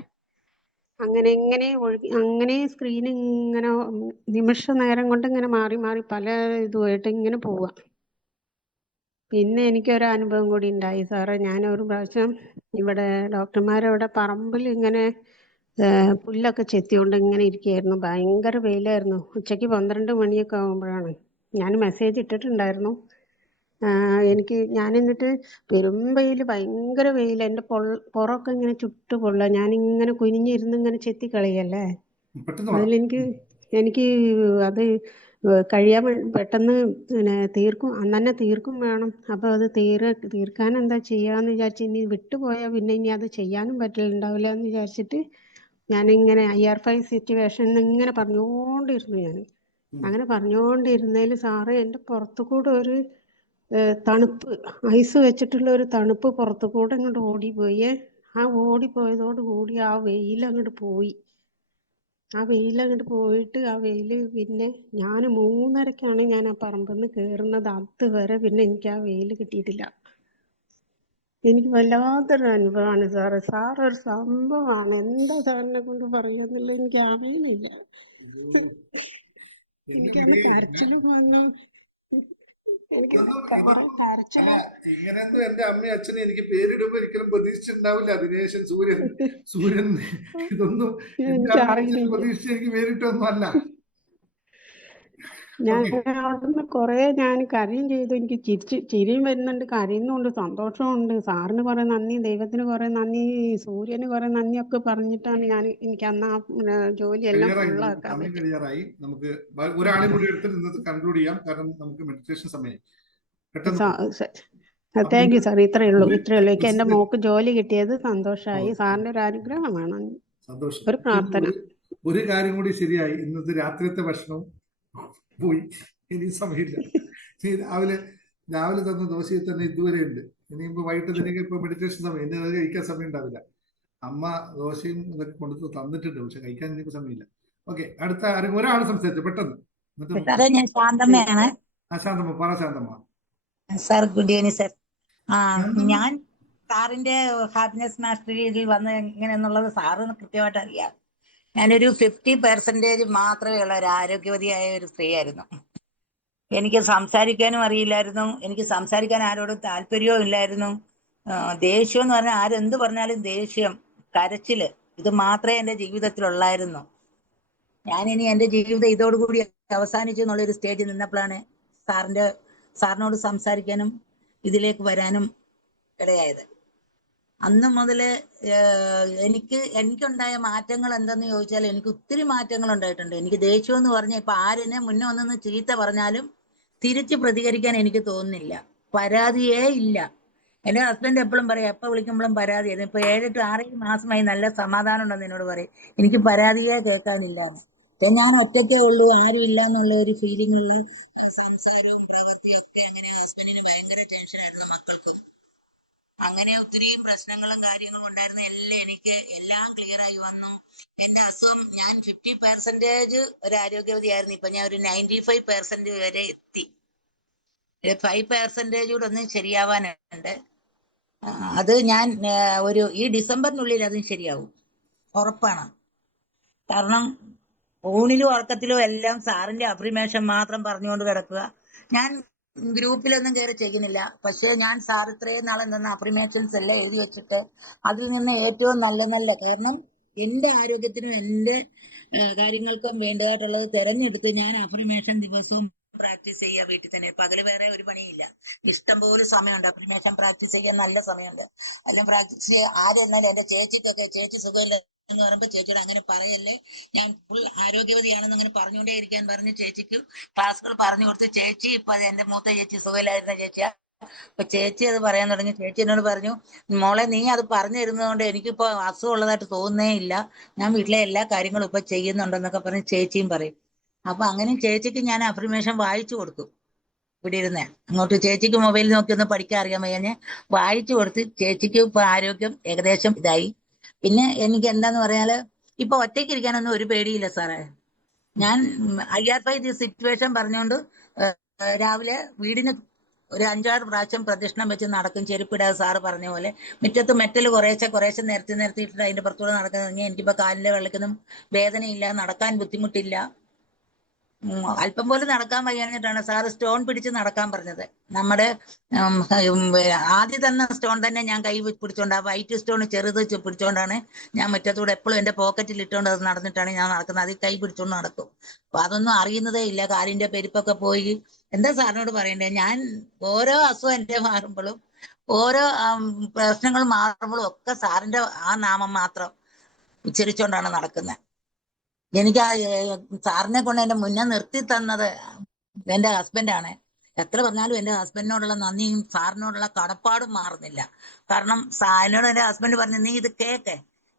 അങ്ങനെ ഇങ്ങനെ ഒഴുകി, അങ്ങനെ സ്ക്രീൻ ഇങ്ങനെ നിമിഷ നേരം കൊണ്ട് ഇങ്ങനെ മാറി മാറി പല ഇതുമായിട്ട് ഇങ്ങനെ പോവാ. പിന്നെ എനിക്കൊരു അനുഭവം കൂടി ഉണ്ടായി സാറേ. ഞാൻ ഒരു പ്രാവശ്യം ഇവിടെ ഡോക്ടർമാരവിടെ പറമ്പിൽ ഇങ്ങനെ പുല്ലൊക്കെ ചെത്തിക്കൊണ്ട് ഇങ്ങനെ ഇരിക്കുകയായിരുന്നു. ഭയങ്കര വെയിലായിരുന്നു. ഉച്ചയ്ക്ക് 12 മണിയൊക്കെ ആകുമ്പോഴാണ്. ഞാൻ മെസ്സേജ് ഇട്ടിട്ടുണ്ടായിരുന്നു. ഞാൻ എന്നിട്ട് പെരും വെയിൽ, ഭയങ്കര വെയിൽ, എൻ്റെ പുറമൊക്കെ ഇങ്ങനെ ചുട്ടു പൊള്ളുക. ഞാനിങ്ങനെ കുനിഞ്ഞിരുന്ന് ഇങ്ങനെ ചെത്തി കളയല്ലേ, എനിക്ക് അത് കഴിയാൻ പെട്ടെന്ന് പിന്നെ അന്ന് തന്നെ തീർക്കും വേണം. അപ്പോൾ അത് തീർക്കാൻ എന്താ ചെയ്യാന്ന് വിചാരിച്ച്, ഇനി വിട്ടുപോയാൽ പിന്നെ ഇനി അത് ചെയ്യാനും പറ്റില്ലുണ്ടാവില്ല എന്ന് വിചാരിച്ചിട്ട് ഞാനിങ്ങനെ IR5 സിറ്റുവേഷൻ ഇങ്ങനെ പറഞ്ഞുകൊണ്ടിരുന്നു. അങ്ങനെ പറഞ്ഞുകൊണ്ടിരുന്നതിൽ സാറ് എൻ്റെ പുറത്തു കൂടെ ഒരു തണുപ്പ്, ഐസ് വെച്ചിട്ടുള്ള ഒരു തണുപ്പ് പുറത്തു കൂടെ ഇങ്ങോട്ട് ഓടിപ്പോയി. ആ ഓടിപ്പോയതോടുകൂടി ആ വെയിലങ്ങോട്ട് പോയി. ആ വെയിലങ്ങോട്ട് പോയിട്ട് ആ വെയില് പിന്നെ ഞാൻ 3:30-ക്കാണ് ഞാൻ ആ പറമ്പിൽ നിന്ന് കയറുന്നത്. അതുവരെ പിന്നെ എനിക്ക് ആ വെയിൽ കിട്ടിയിട്ടില്ല. എനിക്ക് വല്ലാത്തൊരു അനുഭവമാണ് സാറ്. സാറൊരു സംഭവമാണ്. എന്താ സാറിനെ കൊണ്ട് പറയുകയെന്നുള്ളത് എനിക്ക് അറിയുന്നില്ല. എനിക്കന്ന് കരച്ചിലും വന്നു. അല്ല, ഇങ്ങനെയൊന്നും എന്റെ അമ്മയും അച്ഛനും എനിക്ക് പേരിടുമ്പോ ഒരിക്കലും പ്രതീക്ഷിച്ചിട്ടുണ്ടാവില്ല. ദിനേശൻ, സൂര്യൻ ഇതൊന്നും എന്റെ അമ്മയും അച്ഛനും പ്രതീക്ഷിച്ച് എനിക്ക് പേരിട്ടൊന്നും അല്ല. ഞാൻ അവിടുന്ന് ഞാൻ കരയും ചെയ്തു. എനിക്ക് ചിരിയും വരുന്നുണ്ട്, കരയുന്നുണ്ട്, സന്തോഷമുണ്ട്. സാറിന് കുറെ നന്ദി, ദൈവത്തിന് കുറെ നന്ദി, സൂര്യന് കുറെ നന്ദി ഒക്കെ പറഞ്ഞിട്ടാണ് എനിക്ക് അന്ന് ആ ജോലിയെല്ലാം ഫുള്ളാക്കാൻ പറ്റും. കഴിയാറായി. നമുക്ക് ഒരാളെ കൂടി എടുത്തിട്ട് ഇന്നത്തെ കൺക്ലൂഡ് ചെയ്യാം, കാരണം നമുക്ക് മെഡിറ്റേഷൻ സമയം. Thank you sir. ഇത്രയേ ഉള്ളൂ. എനിക്ക് എന്റെ മോക്ക് ജോലി കിട്ടിയത് സന്തോഷമായി. സാറിന്റെ ഒരു അനുഗ്രഹമാണ്. സന്തോഷം. ഒരു പ്രാർത്ഥന. ഒരു കാര്യം കൂടി ശരിയായി, ഇന്നത്തെ രാത്രിയത്തെ ഭക്ഷണം പോയി. ഇനി സമയമില്ല. രാവിലെ തന്ന ദോശയിൽ തന്നെ ഇതുവരെ ഉണ്ട്. ഇനിയിപ്പോ വൈകിട്ട് നിനക്ക് ഇപ്പൊ മെഡിറ്റേഷൻ സമയം, എന്നെ അത് കഴിക്കാൻ സമയം ഉണ്ടാവില്ല. അമ്മ ദോശയും ഇതൊക്കെ കൊണ്ടു തന്നിട്ടുണ്ട്, പക്ഷെ കഴിക്കാൻ എനിക്ക് സമയമില്ല. ഓക്കെ, അടുത്ത ഒരാൾ സംസാരിച്ചു പെട്ടെന്ന്. ഞാൻ ശാന്തമ്മയാണ്. ശാന്തമ്മ പറ. Shanthamma sir, good evening sir. ഞാൻ സാറിന്റെ ഹാപ്പിനെസ് മാസ്റ്റർ രീതിയിൽ വന്ന് എങ്ങനെയെന്നുള്ളത് സാറിന് കൃത്യമായിട്ട് അറിയാം. ഞാനൊരു 50% മാത്രമേ ഉള്ള ഒരു ആരോഗ്യവതിയായ ഒരു സ്ത്രീയായിരുന്നു. എനിക്ക് സംസാരിക്കാനും അറിയില്ലായിരുന്നു. എനിക്ക് സംസാരിക്കാൻ ആരോടും താല്പര്യവും ഇല്ലായിരുന്നു. ദേഷ്യം എന്ന് പറഞ്ഞാൽ ആരെന്ത് പറഞ്ഞാലും ദേഷ്യം, കരച്ചില്, ഇത് മാത്രമേ എൻ്റെ ജീവിതത്തിലുള്ളായിരുന്നു. ഞാനിനി എൻ്റെ ജീവിതം ഇതോടുകൂടി അവസാനിച്ചു എന്നുള്ളൊരു സ്റ്റേജിൽ നിന്നപ്പോഴാണ് സാറിനോട് സംസാരിക്കാനും ഇതിലേക്ക് വരാനും ഇടയായത്. അന്ന് മുതല് എനിക്കുണ്ടായ മാറ്റങ്ങൾ എന്തെന്ന് ചോദിച്ചാൽ എനിക്ക് ഒത്തിരി മാറ്റങ്ങൾ ഉണ്ടായിട്ടുണ്ട്. എനിക്ക് ദേഷ്യം എന്ന് പറഞ്ഞാൽ ഇപ്പൊ ആരെന്നെ മുന്നേ ഒന്നൊന്ന് ചീത്ത പറഞ്ഞാലും തിരിച്ച് പ്രതികരിക്കാൻ എനിക്ക് തോന്നുന്നില്ല. പരാതിയേ ഇല്ല. എൻ്റെ ഹസ്ബൻഡ് എപ്പോഴും പറയും, എപ്പോൾ വിളിക്കുമ്പോഴും പരാതിയായിരുന്നു. ഇപ്പൊ 6 മാസമായി നല്ല സമാധാനം ഉണ്ടെന്ന് എന്നോട് പറയും. എനിക്ക് പരാതിയേ കേൾക്കാനില്ലാന്ന്. ഞാൻ ഒറ്റയ്ക്കേ ഉള്ളൂ, ആരും ഇല്ല എന്നുള്ള ഒരു ഫീലിംഗ് ഉള്ള സംസാരവും പ്രവൃത്തിയും ഒക്കെ അങ്ങനെ ഹസ്ബൻഡിന് ഭയങ്കര ടെൻഷനായിരുന്നു, മക്കൾക്കും. അങ്ങനെ ഒത്തിരിയും പ്രശ്നങ്ങളും കാര്യങ്ങളും ഉണ്ടായിരുന്ന എല്ലാം ക്ലിയർ ആയി വന്നു. എന്റെ അസുഖം, ഞാൻ 50% ഒരു ആരോഗ്യവതിയായിരുന്നു. ഇപ്പൊ ഞാൻ ഒരു 95% വരെ എത്തി. 5% കൂടെ ഒന്ന് ശരിയാവാനുണ്ട്. അത് ഞാൻ ഈ ഡിസംബറിനുള്ളിൽ അതും ശരിയാവും, ഉറപ്പാണ്. കാരണം ഊണിലും ഉറക്കത്തിലും എല്ലാം സാറിന്റെ അഫർമേഷൻ മാത്രം പറഞ്ഞുകൊണ്ട് കിടക്കുക. ഞാൻ ഗ്രൂപ്പിലൊന്നും കയറി ചെയ്യുന്നില്ല. പക്ഷെ ഞാൻ സാർ ഇത്രയും നാളെ തന്ന അഫർമേഷൻസ് എല്ലാം എഴുതി വെച്ചിട്ട് അതിൽ നിന്ന് ഏറ്റവും നല്ല കാരണം എൻ്റെ ആരോഗ്യത്തിനും എൻ്റെ കാര്യങ്ങൾക്കും വേണ്ടതായിട്ടുള്ളത് തിരഞ്ഞെടുത്ത് ഞാൻ അഫർമേഷൻ ദിവസവും പ്രാക്ടീസ് ചെയ്യുക. വീട്ടിൽ തന്നെ പകല് വേറെ ഒരു പണിയില്ല, ഇഷ്ടംപോലെ സമയമുണ്ട്. അഫർമേഷൻ പ്രാക്ടീസ് ചെയ്യാൻ നല്ല സമയമുണ്ട്. എല്ലാം പ്രാക്ടീസ് ചെയ്യുക. ആരെന്നാലും എൻ്റെ ചേച്ചി സുഖമില്ല എന്ന് പറയുമ്പോൾ ചേച്ചിയോട് അങ്ങനെ പറയല്ലേ, ഞാൻ ഫുൾ ആരോഗ്യവതിയാണെന്ന് അങ്ങനെ പറഞ്ഞുകൊണ്ടേ ഇരിക്കാൻ പറഞ്ഞ് ചേച്ചിക്ക് ക്ലാസ്സുകൾ പറഞ്ഞു കൊടുത്ത്. ചേച്ചി ഇപ്പൊ അത് എൻ്റെ മൂത്ത ചേച്ചി സുഖമില്ലായിരുന്ന ചേച്ചിയാ. അപ്പൊ ചേച്ചി അത് പറയാൻ തുടങ്ങി. ചേച്ചി എന്നോട് പറഞ്ഞു, മോളെ നീ അത് പറഞ്ഞു തരുന്നത് കൊണ്ട് എനിക്കിപ്പോ അസുഖം ഉള്ളതായിട്ട് തോന്നുന്നേ ഇല്ല, ഞാൻ വീട്ടിലെ എല്ലാ കാര്യങ്ങളും ഇപ്പൊ ചെയ്യുന്നുണ്ടെന്നൊക്കെ പറഞ്ഞ് ചേച്ചിയും പറയും. അപ്പൊ അങ്ങനെ ചേച്ചിക്ക് ഞാൻ അഫർമേഷൻ വായിച്ചു കൊടുക്കും. ഇവിടെ ഇരുന്നേ അങ്ങോട്ട് ചേച്ചിക്ക് മൊബൈൽ നോക്കി ഒന്ന് പഠിക്കാൻ അറിയാൻ വയ്യ, വായിച്ചു കൊടുത്ത് ചേച്ചിക്ക് ഇപ്പൊ ആരോഗ്യം ഏകദേശം ഇതായി. പിന്നെ എനിക്ക് എന്താന്ന് പറഞ്ഞാല് ഇപ്പൊ ഒറ്റയ്ക്ക് ഇരിക്കാനൊന്നും ഒരു പേടിയില്ല സാറേ. ഞാൻ IR5 സിറ്റുവേഷൻ പറഞ്ഞുകൊണ്ട് രാവിലെ വീടിന് ഒരു 5-6 പ്രാവശ്യം പ്രദക്ഷിണം വെച്ച് നടക്കും, ചെരുപ്പിടാതെ സാറ് പറഞ്ഞ പോലെ. മുറ്റത്ത് മെറ്റൽ കുറേശ്ശെ നിരത്തിയിട്ടിട്ട് അതിന്റെ പുറത്തൂടെ നടക്കുന്നത്. എനിക്കിപ്പോ കാലിന്റെ വെള്ളക്കൊന്നും വേദനയില്ല, നടക്കാൻ ബുദ്ധിമുട്ടില്ല. അല്പം പോലും നടക്കാൻ വയ്യാഞ്ഞിട്ടാണ് സാറ് സ്റ്റോൺ പിടിച്ച് നടക്കാൻ പറഞ്ഞത്. നമ്മുടെ ആദ്യം തന്ന സ്റ്റോൺ തന്നെ ഞാൻ കൈ പിടിച്ചോണ്ട്, ആ വൈറ്റ് സ്റ്റോൺ ചെറുത് പിടിച്ചോണ്ടാണ് ഞാൻ മുറ്റത്തൂടെ എപ്പോഴും എൻ്റെ പോക്കറ്റിൽ ഇട്ടുകൊണ്ട് അത് നടന്നിട്ടാണ് ഞാൻ നടക്കുന്നത്. അതിൽ കൈ പിടിച്ചോണ്ട് നടക്കും. അപ്പൊ അതൊന്നും അറിയുന്നതേ ഇല്ല. കാലിന്റെ പെരുപ്പൊക്കെ പോയി. എന്താ സാറിനോട് പറയണ്ടേ, ഞാൻ ഓരോ അസുഖം എൻ്റെ മാറുമ്പോഴും ഓരോ പ്രശ്നങ്ങൾ മാറുമ്പോഴും ഒക്കെ സാറിന്റെ ആ നാമം മാത്രം ഉച്ചരിച്ചോണ്ടാണ് നടക്കുന്നത്. എനിക്ക് ആ സാറിനെ കൊണ്ട് എന്റെ മുന്നേ നിർത്തി തന്നത് എന്റെ ഹസ്ബൻഡാണ്. എത്ര പറഞ്ഞാലും എന്റെ ഹസ്ബൻഡിനോടുള്ള നന്ദിയും സാറിനോടുള്ള കടപ്പാടും മാറുന്നില്ല. കാരണം എന്നോട് എന്റെ ഹസ്ബൻഡ് പറഞ്ഞു, നീ ഇത് കേക്ക്,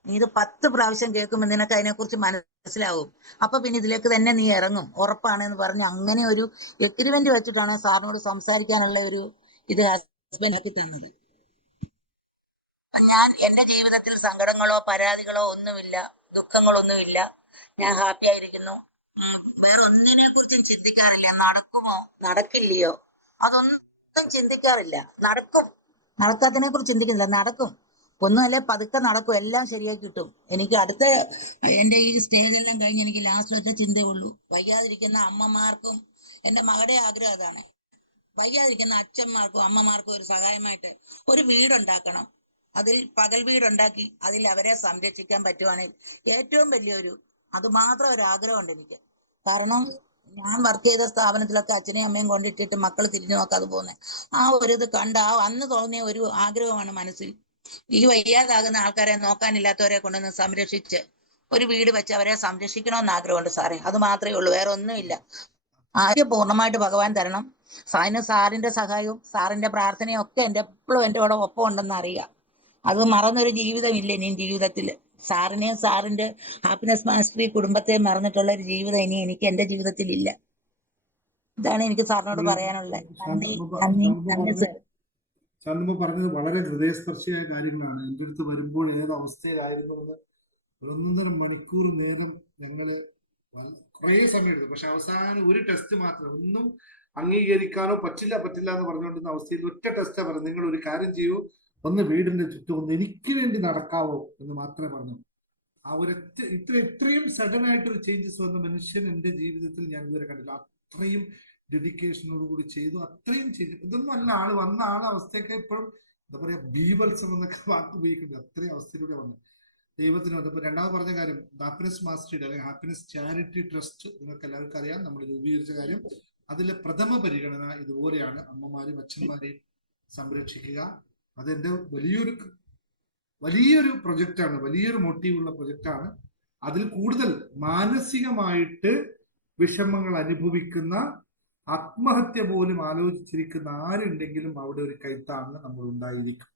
നീ ഇത് 10 പ്രാവശ്യം കേൾക്കുമ്പോൾ നിനക്ക് അതിനെക്കുറിച്ച് മനസ്സിലാവും, അപ്പൊ പിന്നെ ഇതിലേക്ക് തന്നെ നീ ഇറങ്ങും, ഉറപ്പാണ് എന്ന് പറഞ്ഞു. അങ്ങനെ ഒരു എഗ്രിമെന്റ് വെച്ചിട്ടാണ് സാറിനോട് സംസാരിക്കാനുള്ള ഒരു ഇത് ഹസ്ബൻഡ് ആക്കി തന്നത്. ഞാൻ എന്റെ ജീവിതത്തിൽ സങ്കടങ്ങളോ പരാതികളോ ഒന്നുമില്ല, ദുഃഖങ്ങളൊന്നുമില്ല. ഞാൻ ഹാപ്പി ആയിരിക്കുന്നു. വേറെ ഒന്നിനെ കുറിച്ചും ചിന്തിക്കാറില്ല. നടക്കുമോ നടക്കില്ലയോ അതൊന്നും ചിന്തിക്കാറില്ല. നടക്കാത്തതിനെ കുറിച്ച് ചിന്തിക്കുന്നില്ല, നടക്കും. ഒന്നുമല്ലേ പതുക്കെ നടക്കും, എല്ലാം ശരിയാക്കി കിട്ടും. എനിക്ക് അടുത്ത എന്റെ ഈ സ്റ്റേജെല്ലാം കഴിഞ്ഞ് എനിക്ക് ലാസ്റ്റ് ഒറ്റ ചിന്തയേ ഉള്ളൂ, വയ്യാതിരിക്കുന്ന അമ്മമാർക്കും, എന്റെ മകളുടെ ആഗ്രഹം അതാണ്, വയ്യാതിരിക്കുന്ന അച്ഛന്മാർക്കും അമ്മമാർക്കും ഒരു സഹായമായിട്ട് ഒരു വീടുണ്ടാക്കണം. അതിൽ പകൽ വീടുണ്ടാക്കി അതിൽ അവരെ സംരക്ഷിക്കാൻ പറ്റുവാണെങ്കിൽ ഏറ്റവും വലിയൊരു, അത് മാത്രം ഒരു ആഗ്രഹമുണ്ട് എനിക്ക്. കാരണം ഞാൻ വർക്ക് ചെയ്ത സ്ഥാപനത്തിലൊക്കെ അച്ഛനെയും അമ്മയും കൊണ്ടിട്ടിട്ട് മക്കൾ തിരിഞ്ഞു നോക്കാതെ പോകുന്നത് ആ ഒരു ഇത് കണ്ട അന്ന് തോന്നിയ ഒരു ആഗ്രഹമാണ് മനസ്സിൽ. ഈ വയ്യാതാകുന്ന ആൾക്കാരെ, നോക്കാനില്ലാത്തവരെ കൊണ്ടുവന്ന് സംരക്ഷിച്ച് ഒരു വീട് വെച്ച് അവരെ സംരക്ഷിക്കണമെന്ന് ആഗ്രഹമുണ്ട് സാറേ. അത് മാത്രമേ ഉള്ളൂ, വേറെ ഒന്നുമില്ല. ആദ്യം പൂർണ്ണമായിട്ട് ഭഗവാൻ തരണം. സാറിന്റെ സഹായവും സാറിന്റെ പ്രാർത്ഥനയും ഒക്കെ എപ്പോഴും എൻ്റെ കൂടെ ഒപ്പം ഉണ്ടെന്ന് അറിയാം. അത് മറന്നൊരു ജീവിതം ഇല്ല ഇനിയും ജീവിതത്തിൽ. സാറിനെയും സാറിന്റെ ഹാപ്പിനെസ് മാസ്റ്ററി കുടുംബത്തെയും മറന്നിട്ടുള്ള ഒരു ജീവിതം ഇനി എനിക്ക് എന്റെ ജീവിതത്തിൽ ഇല്ല. ഇതാണ് എനിക്ക് സാറിനോട് പറയാനുള്ളത്. നന്ദി സർ. ശാന്തമ്മ പറഞ്ഞത് വളരെ ഹൃദയസ്പർശിയായ കാര്യങ്ങളാണ്. എൻ്റെ അടുത്ത് വരുമ്പോൾ ഏത് അവസ്ഥയിലായിരുന്നു എന്ന് 1.5 മണിക്കൂർ നേരം ഞങ്ങള് കുറേ സമയം എടുത്തു. പക്ഷെ അവസാനം ഒരു ടെസ്റ്റ് മാത്രം, ഒന്നും അംഗീകരിക്കാനോ പറ്റില്ല എന്ന് പറഞ്ഞുകൊണ്ടിരുന്ന അവസ്ഥയിൽ ഒറ്റ ടെസ്റ്റാ പറഞ്ഞു, നിങ്ങൾ ഒരു കാര്യം ചെയ്യൂ, ഒന്ന് വീടിന്റെ ചുറ്റും ഒന്ന് എനിക്ക് വേണ്ടി നടക്കാവോ എന്ന് മാത്രമേ പറഞ്ഞു. ആ ഒരൊറ്റ ഇത്രയും സഡൻ ആയിട്ടൊരു ചേഞ്ചസ് വന്ന മനുഷ്യൻ എൻ്റെ ജീവിതത്തിൽ ഞാൻ ഇതുവരെ കണ്ടില്ല. അത്രയും ഡെഡിക്കേഷനോട് കൂടി ചെയ്തു, അത്രയും ചെയ്തു. ഇതൊന്നും അല്ല, വന്ന അവസ്ഥയൊക്കെ ഇപ്പോഴും എന്താ പറയാ, ബീവത്സം എന്നൊക്കെ വാക്ക് ഉപയോഗിക്കുന്നുണ്ട്. അത്രയും അവസ്ഥയിലൂടെ വന്നത് ദൈവത്തിന്. അതിപ്പോ രണ്ടാമത് പറഞ്ഞ കാര്യം, ഹാപ്പിനെസ് മാസ്റ്ററി അല്ലെങ്കിൽ ഹാപ്പിനെസ് ചാരിറ്റി ട്രസ്റ്റ് നിങ്ങൾക്ക് എല്ലാവർക്കും അറിയാം, നമ്മൾ രൂപീകരിച്ച കാര്യം. അതിലെ പ്രഥമ പരിഗണന ഇതുപോലെയാണ്, അമ്മമാരെയും അച്ഛന്മാരെയും സംരക്ഷിക്കുക. അതെന്റെ വലിയൊരു പ്രൊജക്റ്റാണ്, വലിയൊരു മോട്ടീവുള്ള പ്രൊജക്റ്റാണ്. അതിൽ കൂടുതൽ മാനസികമായിട്ട് വിഷമങ്ങൾ അനുഭവിക്കുന്ന, ആത്മഹത്യ പോലും ആലോചിച്ചിരിക്കുന്ന ആരുണ്ടെങ്കിലും അവിടെ ഒരു കൈത്താങ്ങ് നമ്മൾ ഉണ്ടായിരിക്കും.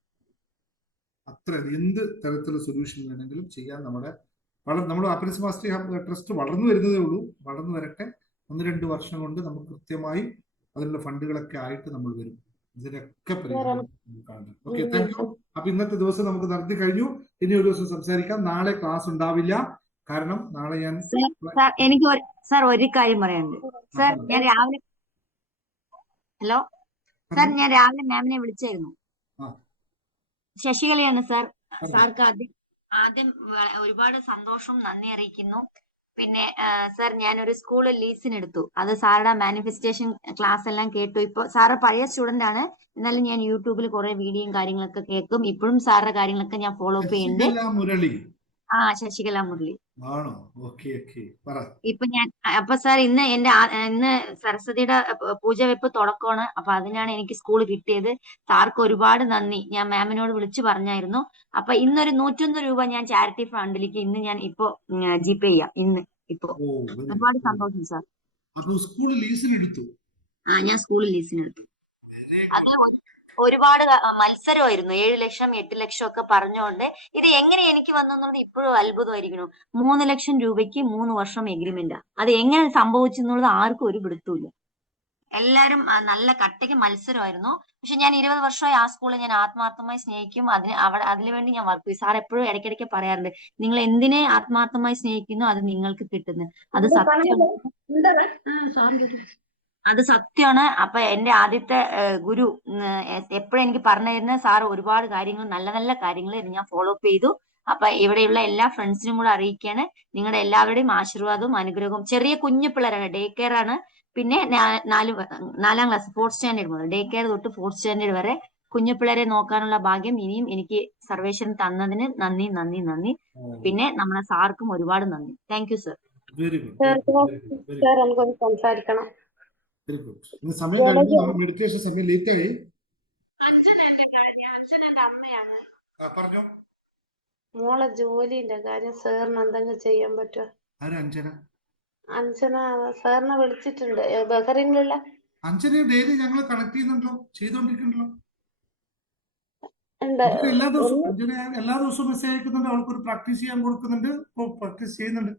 അത്ര എന്ത് തരത്തിലുള്ള സൊല്യൂഷൻ വേണമെങ്കിലും ചെയ്യാൻ നമ്മൾ ഹാപ്പിനെസ് മാസ്റ്ററി ട്രസ്റ്റ് വളർന്നു വരുന്നതേ ഉള്ളൂ. വളർന്നു വരട്ടെ. 1-2 വർഷം കൊണ്ട് നമുക്ക് കൃത്യമായി അതിനുള്ള ഫണ്ടുകളൊക്കെ ആയിട്ട് നമ്മൾ വരും. ഇതിനൊക്കെ പരിഹാരം കാണും. Okay, thank you. അപ്പൊ ഇന്നത്തെ ദിവസം നമുക്ക് നടത്തി കഴിഞ്ഞു. ഇനി ഒരു ദിവസം സംസാരിക്കാം. നാളെ ക്ലാസ് ഉണ്ടാവില്ല, കാരണം നാളെ ഞാൻ എനിക്ക് ഒരു കാര്യം പറയാനുണ്ട് സാർ. ഞാൻ രാവിലെ മാമിനെ വിളിച്ചായിരുന്നു. ശശികലയാണ് സാർ. സാർക്ക് ആദ്യം ഒരുപാട് സന്തോഷം, നന്ദി അറിയിക്കുന്നു. പിന്നെ സാർ, ഞാനൊരു സ്കൂൾ ലീസിന് എടുത്തു. അത് സാറുടെ മാനിഫെസ്റ്റേഷൻ ക്ലാസ് എല്ലാം കേട്ടു. ഇപ്പൊ സാറ് പഴയ സ്റ്റുഡന്റ് ആണ്, എന്നാലും ഞാൻ യൂട്യൂബിൽ കുറെ വീഡിയോയും കാര്യങ്ങളൊക്കെ കേൾക്കും. ഇപ്പോഴും സാറിന്റെ കാര്യങ്ങളൊക്കെ ഞാൻ ഫോളോ അപ്പ് ചെയ്യുന്നുണ്ട്. ശശികല മുരളി ആണോ? ഇപ്പൊ അപ്പൊ സാർ, ഇന്ന് സരസ്വതിയുടെ പൂജവെപ്പ് തുടക്കമാണ്. അപ്പൊ അതിനാണ് എനിക്ക് സ്കൂൾ കിട്ടിയത്. സാർക്ക് ഒരുപാട് നന്ദി. ഞാൻ മാമിനോട് വിളിച്ചു പറഞ്ഞായിരുന്നു. അപ്പൊ ഇന്നൊരു 101 രൂപ ഞാൻ ചാരിറ്റി ഫണ്ടിലേക്ക് ഇന്ന് ഞാൻ ഇപ്പൊ ജിപേ ചെയ്യാം. ഒരുപാട് സന്തോഷം സാർ. ഞാൻ സ്കൂളിൽ ലീസിന് എടുത്തു. അത് ഒരുപാട് മത്സരമായിരുന്നു. 7 ലക്ഷം 8 ലക്ഷം ഒക്കെ പറഞ്ഞുകൊണ്ട് ഇത് എങ്ങനെ എനിക്ക് വന്നെന്നുള്ളത് ഇപ്പോഴും അത്ഭുതമായിരിക്കുന്നു. 3 ലക്ഷം രൂപയ്ക്ക് 3 വർഷം എഗ്രിമെന്റാ. അത് എങ്ങനെ സംഭവിച്ചെന്നുള്ളത് ആർക്കും ഒരു പിടുത്തമില്ല. എല്ലാരും നല്ല കട്ടയ്ക്ക് മത്സരമായിരുന്നു. പക്ഷെ ഞാൻ 20 വർഷമായി ആ സ്കൂളിൽ ഞാൻ ആത്മാർത്ഥമായി സ്നേഹിക്കും. അതിനുവേണ്ടി ഞാൻ വർക്ക് ചെയ്യും. സാർ എപ്പോഴും ഇടയ്ക്കിടയ്ക്ക് പറയാറുണ്ട്, നിങ്ങൾ എന്തിനെ ആത്മാർത്ഥമായി സ്നേഹിക്കുന്നു അത് നിങ്ങൾക്ക് കിട്ടുന്നു. അത് സത്യമാണ്. അപ്പൊ എന്റെ ആദ്യത്തെ ഗുരു എപ്പോഴും എനിക്ക് പറഞ്ഞു തരുന്ന സാർ ഒരുപാട് കാര്യങ്ങൾ, നല്ല നല്ല കാര്യങ്ങൾ ഞാൻ ഫോളോ അപ്പ് ചെയ്തു. അപ്പൊ ഇവിടെയുള്ള എല്ലാ ഫ്രണ്ട്സിനും കൂടെ അറിയിക്കാണ്, നിങ്ങളുടെ എല്ലാവരുടെയും ആശീർവാദവും അനുഗ്രഹവും. ചെറിയ കുഞ്ഞു പിള്ളേരാണ്, ഡേ കെയർ ആണ്. പിന്നെ 4ാം ക്ലാസ് 4th സ്റ്റാൻഡേർഡ് മുതൽ, ഡേ കെയർ തൊട്ട് 4th സ്റ്റാൻഡേർഡ് വരെ കുഞ്ഞു പിള്ളേരെ നോക്കാനുള്ള ഭാഗ്യം ഇനിയും എനിക്ക് സർവേശ്വരൻ തന്നതിന് നന്ദി നന്ദി നന്ദി. പിന്നെ നമ്മളെ സാർക്കും ഒരുപാട് നന്ദി. Thank you sir. സാർ എനിക്കൊന്ന് സംസാരിക്കണം. മെഡിറ്റേഷൻ സമയം ലേറ്റ് ആയി. മോളെ ജോലിന്റെ കാര്യം സാറിന് എന്തെങ്കിലും ചെയ്യാൻ പറ്റുമോ? അഞ്ജന സാറിനെ വിളിച്ചിട്ടുണ്ട്, ബഹറിനിലുള്ള. അഞ്ജന ഡെയിലി ഞങ്ങൾ കണക്ട് ചെയ്യുന്നുണ്ടല്ലോ, ചെയ്തോണ്ടിരിക്കണ്ടല്ലോ. എല്ലാ ദിവസവും മെസ്സേജ് അയക്കുന്നുണ്ട്. അവൾക്കൊരു പ്രാക്ടീസ് ചെയ്യാൻ കൊടുക്കുന്നുണ്ട്, പ്രാക്ടീസ് ചെയ്യുന്നുണ്ട്.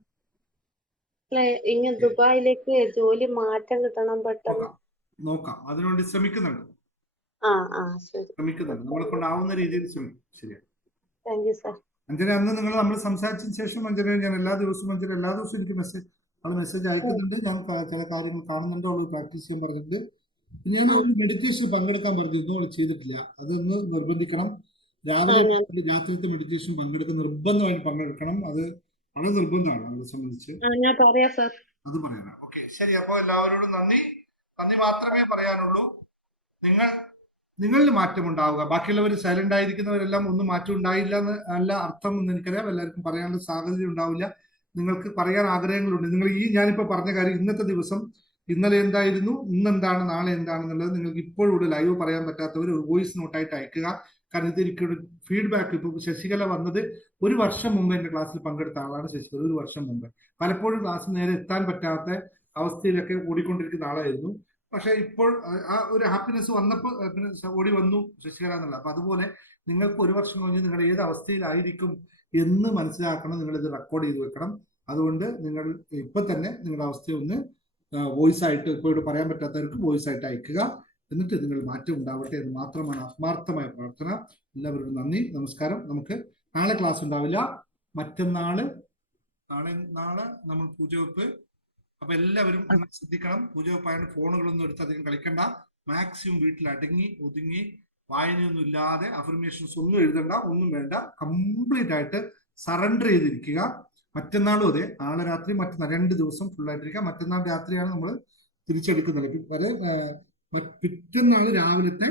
ഇങ്ങനെ ദുബായിലേക്ക് ജോലി മാറ്റം കിട്ടണം പെട്ടെന്ന്. നോക്കാം, അതിനുവേണ്ടി ശ്രമിക്കുന്നുണ്ട്. നമ്മളെ കൊണ്ടാവുന്ന രീതിയിൽ ശ്രമിക്കും. ശരിയാണ്. Thank you sir. അഞ്ജന, അന്ന് നമ്മൾ സംസാരിച്ചതിന് ശേഷം അഞ്ജന ഞാൻ എല്ലാ ദിവസവും എനിക്ക് മെസ്സേജ് അയക്കുന്നുണ്ട്. ഞാൻ ചില കാര്യങ്ങൾ കാണുന്നുണ്ട്, അവൾ പ്രാക്ടീസ് ചെയ്യാൻ പറഞ്ഞിട്ടുണ്ട്. ഞാൻ മെഡിറ്റേഷൻ പങ്കെടുക്കാൻ പറഞ്ഞിരുന്നു, അവൾ ചെയ്തിട്ടില്ല. അതൊന്ന് നിർബന്ധിക്കണം. രാത്രിത്തെ മെഡിറ്റേഷൻ നിർബന്ധമായിട്ട് പങ്കെടുക്കണം. അത് വളരെ നിർബന്ധമാണ് അവരെ സംബന്ധിച്ച്. അത് പറയാനാ. ഓക്കെ, ശരി. അപ്പൊ എല്ലാവരോടും നന്ദി മാത്രമേ പറയാനുള്ളൂ. നിങ്ങളിൽ മാറ്റം ഉണ്ടാവുക. ബാക്കിയുള്ളവർ സൈലന്റ് ആയിരിക്കുന്നവരെല്ലാം ഒന്നും മാറ്റം ഉണ്ടായില്ല എന്ന് അല്ല അർത്ഥം എന്ന് എനിക്കറിയാം. എല്ലാവർക്കും പറയാനുള്ള സാഹചര്യം ഉണ്ടാവില്ല. നിങ്ങൾക്ക് പറയാൻ ആഗ്രഹങ്ങളുണ്ട്. നിങ്ങൾ ഞാനിപ്പോ പറഞ്ഞ കാര്യം, ഇന്നത്തെ ദിവസം ഇന്നലെ എന്തായിരുന്നു, ഇന്നെന്താണ്, നാളെ എന്താണെന്നുള്ളത് നിങ്ങൾക്ക് ഇപ്പോഴും ലൈവ് പറയാൻ പറ്റാത്തവർ ഒരു വോയിസ് നോട്ടായിട്ട് അയക്കുക. കാരണം ഇതെനിക്കൊരു ഫീഡ്ബാക്ക്. ഇപ്പൊ ശശികല വന്നത് 1 വർഷം മുമ്പ് എന്റെ ക്ലാസ്സിൽ പങ്കെടുത്ത ആളാണ് ശശികല. 1 വർഷം മുമ്പ് പലപ്പോഴും ക്ലാസ്സിൽ നേരെ എത്താൻ പറ്റാത്ത അവസ്ഥയിലൊക്കെ ഓടിക്കൊണ്ടിരിക്കുന്ന ആളായിരുന്നു. പക്ഷെ ഇപ്പോൾ ആ ഒരു ഹാപ്പിനെസ് വന്നപ്പോൾ ഓടി വന്നു ശശികല എന്നുള്ള. അപ്പൊ അതുപോലെ നിങ്ങൾക്ക് 1 വർഷം കഴിഞ്ഞ് നിങ്ങൾ ഏത് അവസ്ഥയിലായിരിക്കും എന്ന് മനസ്സിലാക്കണം. നിങ്ങൾ ഇത് റെക്കോർഡ് ചെയ്ത് വെക്കണം. അതുകൊണ്ട് നിങ്ങൾ ഇപ്പൊ തന്നെ നിങ്ങളുടെ അവസ്ഥ ഒന്ന് വോയിസ് ആയിട്ട്, ഇപ്പോൾ ഇവിടെ പറയാൻ പറ്റാത്തവർക്ക് വോയിസ് ആയിട്ട് അയക്കുക. എന്നിട്ട് നിങ്ങൾ മാറ്റം ഉണ്ടാവട്ടെ എന്ന് മാത്രമാണ് ആത്മാർത്ഥമായ പ്രാർത്ഥന. എല്ലാവർക്കും നന്ദി, നമസ്കാരം. നമുക്ക് നാളെ ക്ലാസ് ഉണ്ടാവില്ല. മറ്റന്നാള് നാളെ നമ്മൾ പൂജവെപ്പ്. അപ്പൊ എല്ലാവരും ശ്രദ്ധിക്കണം. പൂജവെപ്പായ ഫോണുകളൊന്നും എടുത്ത് അധികം കളിക്കണ്ട. മാക്സിമം വീട്ടിൽ അടങ്ങി ഒതുങ്ങി വായനയൊന്നും ഇല്ലാതെ അഫർമേഷൻസ് ഒന്നും എഴുതണ്ട, ഒന്നും വേണ്ട. കംപ്ലീറ്റ് ആയിട്ട് സറണ്ടർ ചെയ്തിരിക്കുക. മറ്റന്നാളും അതെ. നാളെ രാത്രി 2 ദിവസം ഫുള്ളായിട്ടിരിക്കുക. മറ്റന്നാൾ രാത്രിയാണ് നമ്മൾ തിരിച്ചെടുക്കുന്നത്. പിറ്റന്നാൾ രാവിലത്തെ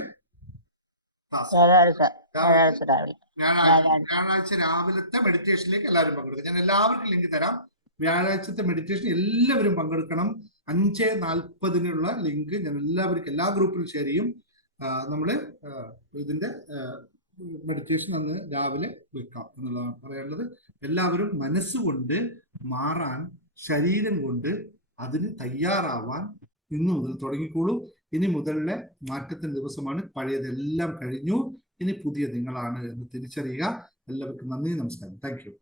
ക്ലാസ്. വ്യാഴാഴ്ച വ്യാഴാഴ്ച രാവിലെ. വ്യാഴാഴ്ച രാവിലത്തെ മെഡിറ്റേഷനിലേക്ക് എല്ലാവരും പങ്കെടുക്കും. ഞാൻ എല്ലാവർക്കും ലിങ്ക് തരാം. വ്യാഴാഴ്ചത്തെ മെഡിറ്റേഷൻ എല്ലാവരും പങ്കെടുക്കണം. 5:40 ലിങ്ക് ഞാൻ എല്ലാവർക്കും എല്ലാ ഗ്രൂപ്പിലും ഷെയർ ചെയ്യും. നമ്മള് ഇതിന്റെ മെഡിറ്റേഷൻ അന്ന് രാവിലെ വെക്കാം എന്നുള്ളതാണ് പറയാനുള്ളത്. എല്ലാവരും മനസ്സുകൊണ്ട് മാറാൻ, ശരീരം കൊണ്ട് അതിന് തയ്യാറാവാൻ ഇന്നു മുതൽ തുടങ്ങിക്കോളൂ. ഇനി മുതലുള്ള മാറ്റത്തിന്റെ ദിവസമാണ്. പഴയതെല്ലാം കഴിഞ്ഞു, ഇനി പുതിയ നിങ്ങളാണ് എന്ന് തിരിച്ചറിയുക. എല്ലാവർക്കും നന്ദി, നമസ്കാരം. Thank you.